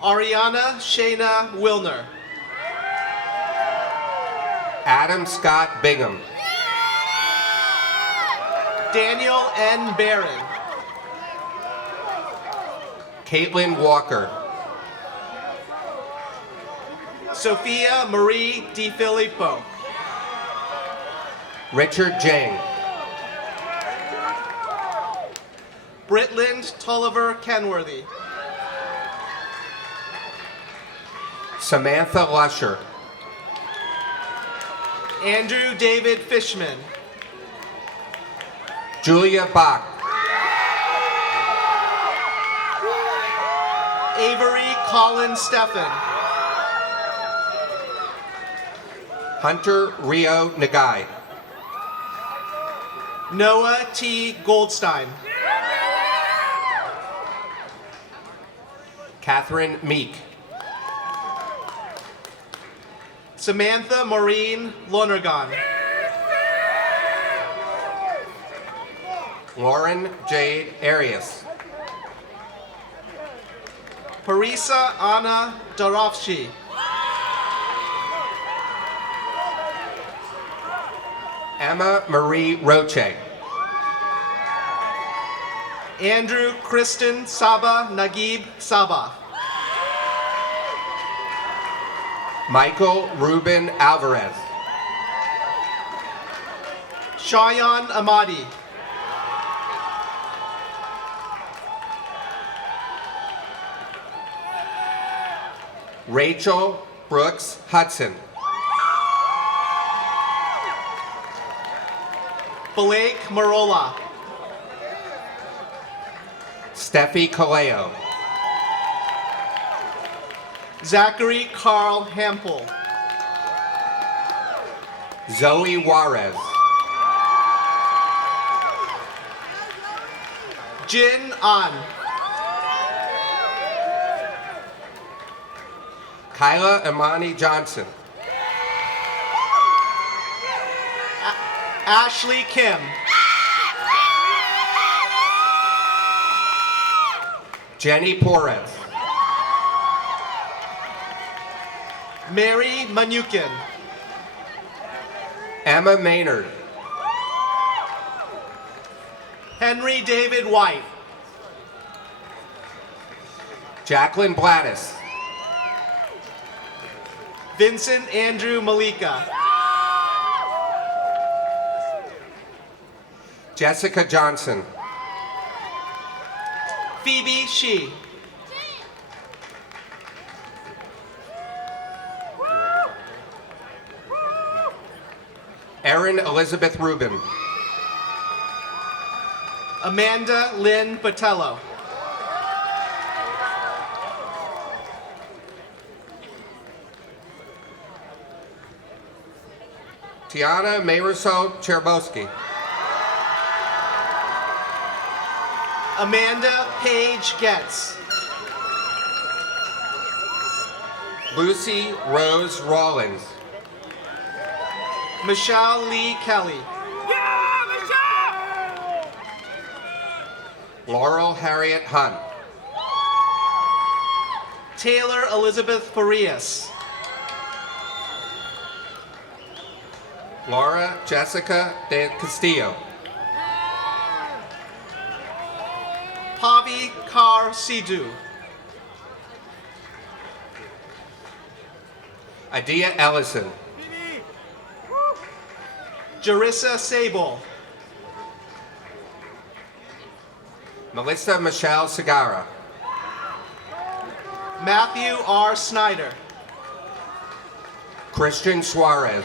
Ariana Shayna Wilner. Adam Scott Bingham. Daniel N. Barron. Caitlin Walker. Sophia Marie DiFilippo. Richard Jang. Britland Tulliver Kenworthy. Samantha Lusher. Andrew David Fishman. Julia Bach. Avery Colin Steffen. Hunter Rio Nagai. Noah T. Goldstein. Catherine Meek. Samantha Maureen Lonergan. Lauren Jade Arias. Parisa Anna Darofshi. Emma Marie Roche. Andrew Kristen Saba Nagib Saba. Michael Ruben Alvarez. Shayan Amadi. Rachel Brooks Hudson. Blake Marola. Steffi Kaleo. Zachary Carl Hampel. Zoe Juarez. Jin An. Kyla Imani Johnson. Ashley Kim. Jenny Porez. Mary Manukin. Emma Maynard. Henry David White. Jacqueline Blattis. Vincent Andrew Malika. Jessica Johnson. Phoebe Shee. Erin Elizabeth Rubin. Amanda Lynn Botello. Tiana Marisol Cherbowski. Amanda Page Getz. Lucy Rose Rawlins. Michelle Lee Kelly. Laurel Harriet Hunt. Taylor Elizabeth Farias. Laura Jessica de Castillo. Pavi Kar Sidhu. Adia Ellison. Jarissa Sable. Melissa Michelle Segara. Matthew R. Snyder. Christian Suarez.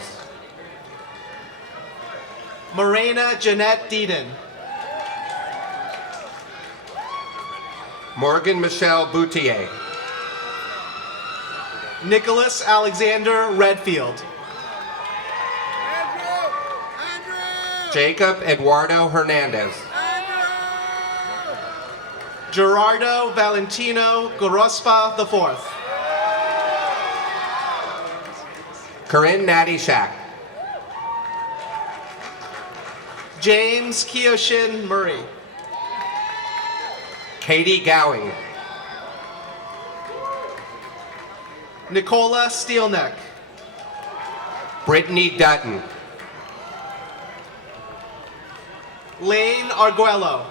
Morena Jeanette Deedon. Morgan Michelle Boutier. Nicholas Alexander Redfield. Jacob Eduardo Hernandez. Gerardo Valentino Gorospa IV. Corinne Natty Shack. James Kioshin Murray. Katie Gowing. Nicola Steelneck. Brittany Dutton. Lane Arguello.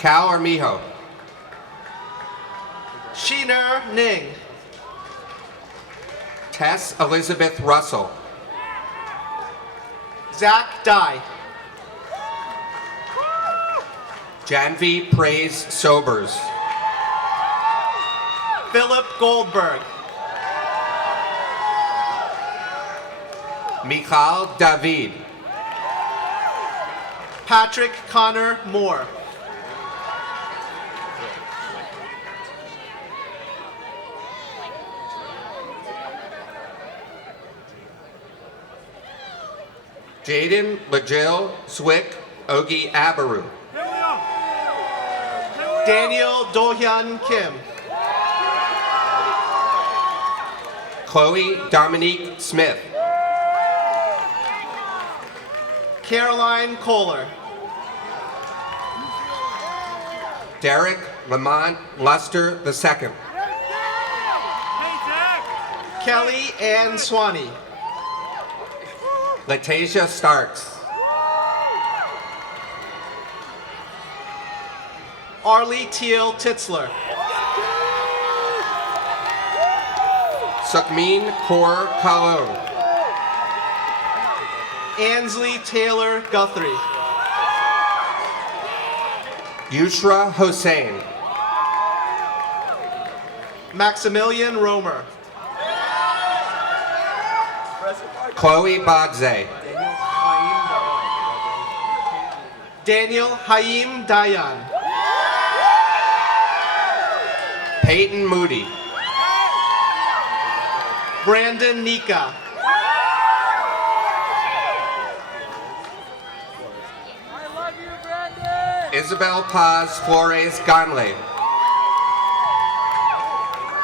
Cal Armijo. Sheener Ning. Tess Elizabeth Russell. Zach Dye. Janvi Praise Sobers. Philip Goldberg. Michal David. Patrick Connor Moore. Jaden Lajil Swick Ogi Abaru. Daniel Do-hyun Kim. Chloe Dominique Smith. Caroline Kohler. Derek Lamont Luster II. Kelly Ann Swanee. Latasia Starks. Arlie Teal Titzler. Sukmin Kaur Kalon. Ansley Taylor Guthrie. Yushra Hossein. Maximilian Romer. Chloe Badze. Daniel Haim Dayan. Peyton Moody. Brandon Nika. Isabel Paz Flores Ganle.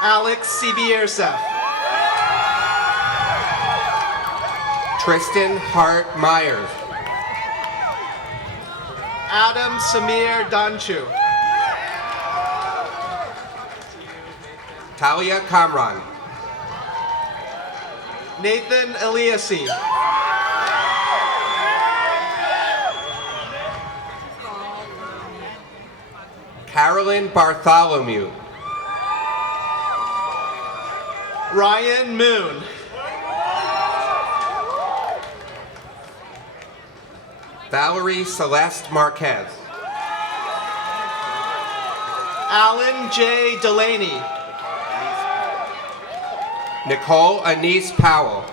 Alex Sibiersa. Tristan Hart Myers. Adam Samir Danchu. Talia Kamran. Nathan Eliasi. Carolyn Bartholomew. Ryan Moon. Valerie Celeste Marquez. Alan J. Delaney. Nicole Anise Powell.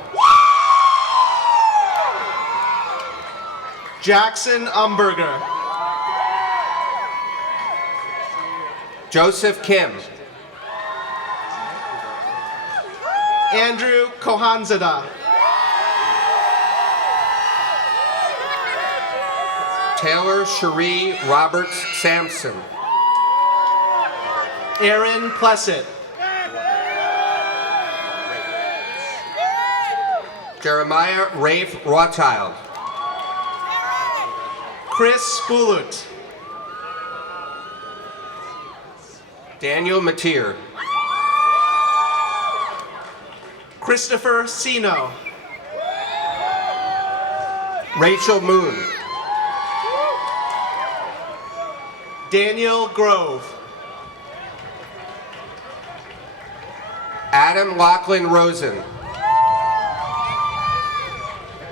Jackson Umberger. Joseph Kim. Andrew Kohanzada. Taylor Cherie Roberts Sampson. Aaron Plessett. Jeremiah Rafe Rothschild. Chris Bulut. Daniel Mateer. Christopher Sino. Rachel Moon. Daniel Grove. Adam Lachlan Rosen.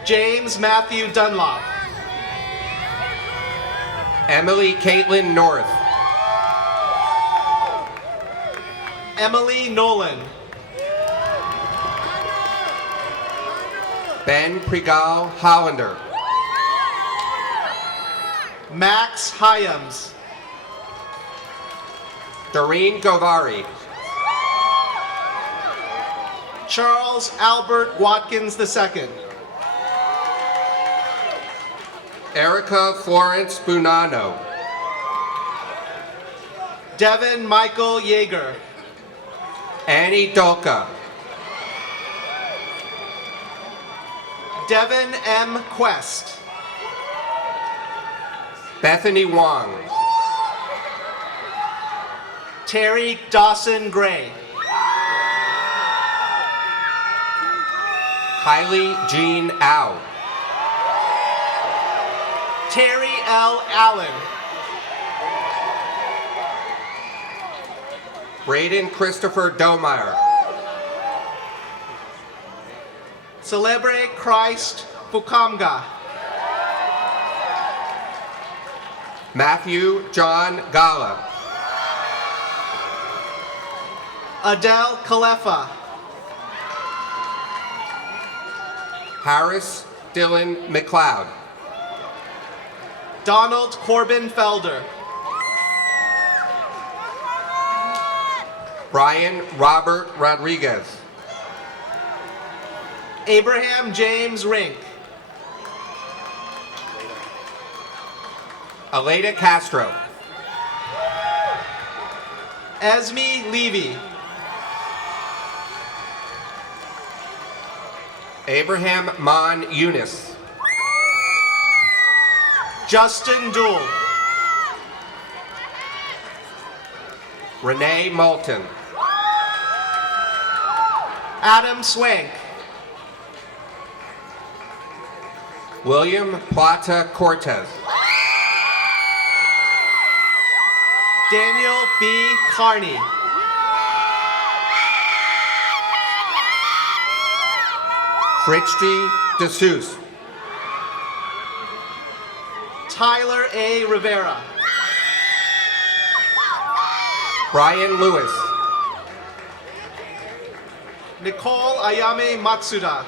James Matthew Dunlop. Emily Caitlin North. Emily Nolan. Ben Pregal Hollander. Max Hyams. Doreen Govari. Charles Albert Watkins II. Erica Florence Bunano. Devin Michael Yeager. Annie Dolka. Devin M. Quest. Bethany Wong. Terry Dawson Gray. Kylie Jean Au. Terry L. Allen. Braden Christopher Domeyer. Celebre Christ Fukamga. Matthew John Gala. Adele Kalefa. Harris Dylan McLeod. Donald Corbin Felder. Brian Robert Rodriguez. Abraham James Rink. Aleda Castro. Esme Levy. Abraham Mon Eunice. Justin Dool. Renee Moulton. Adam Swank. William Plata Cortez. Daniel B. Carney. Fritchie DeSouza. Tyler A. Rivera. Brian Lewis. Nicole Ayame Matsuda.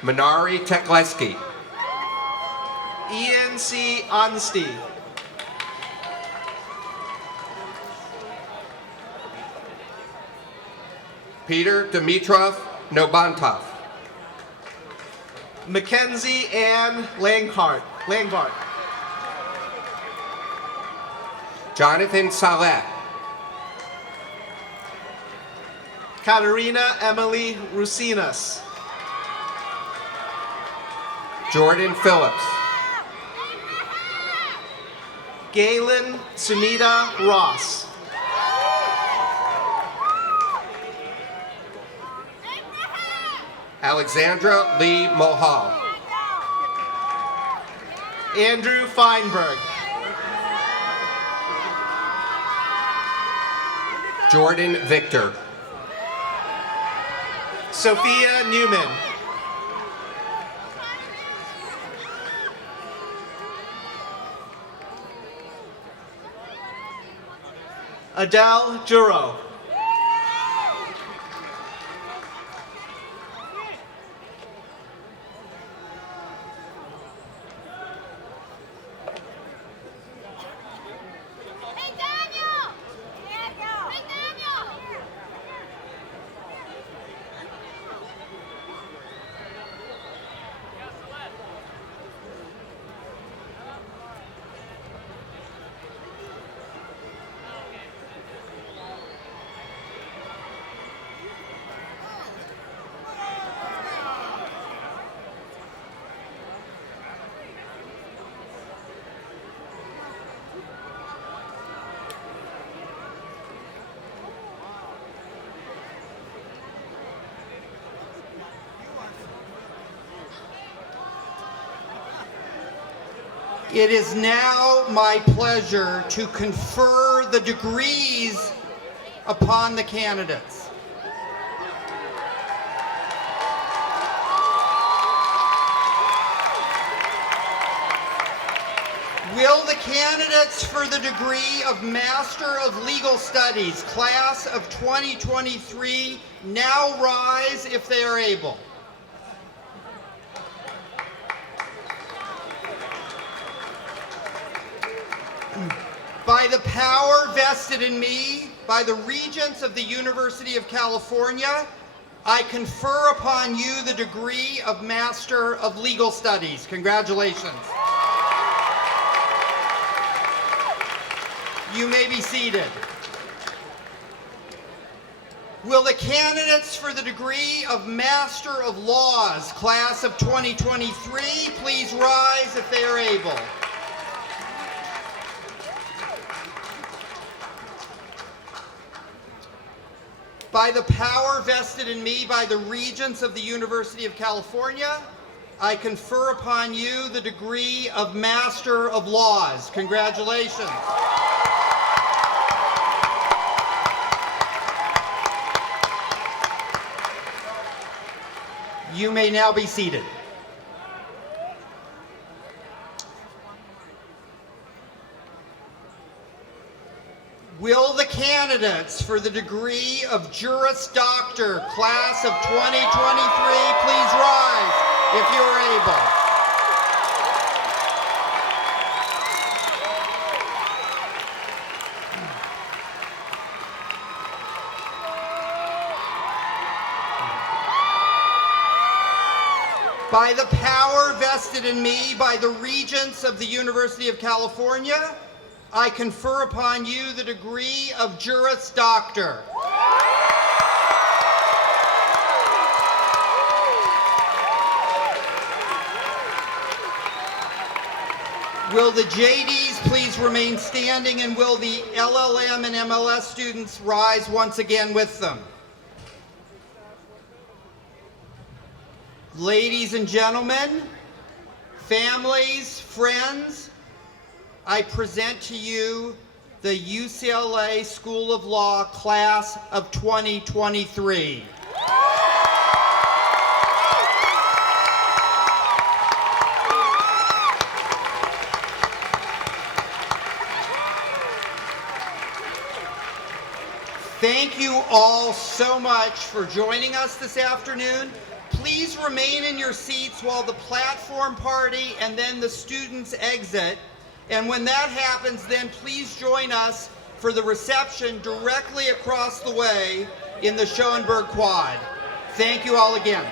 Minari Tekleski. Ian C. Onstie. Peter Dimitrov Nobantov. Mackenzie Ann Langhart. Jonathan Saleh. Katerina Emily Rusinas. Jordan Phillips. Galen Sunita Ross. Alexandra Lee Mohal. Andrew Feinberg. Jordan Victor. Sophia Newman. Adele Juro. It is now my pleasure to confer the degrees upon the candidates. Will the candidates for the degree of Master of Legal Studies, class of 2023, now rise if they are able? By the power vested in me by the Regents of the University of California, I confer upon you the degree of Master of Legal Studies. Congratulations. You may be seated. Will the candidates for the degree of Master of Laws, class of 2023, please rise if they are able? By the power vested in me by the Regents of the University of California, I confer upon you the degree of Master of Laws. Congratulations. You may now be seated. Will the candidates for the degree of Juris Doctor, class of 2023, please rise if you are able? By the power vested in me by the Regents of the University of California, I confer upon you the degree of Juris Doctor. Will the JDs please remain standing, and will the LLM and MLS students rise once again with them? Ladies and gentlemen, families, friends, I present to you the UCLA School of Law class of 2023. Thank you all so much for joining us this afternoon. Please remain in your seats while the platform party and then the students exit. And when that happens, then please join us for the reception directly across the way in the Schoenberg Quad. Thank you all again.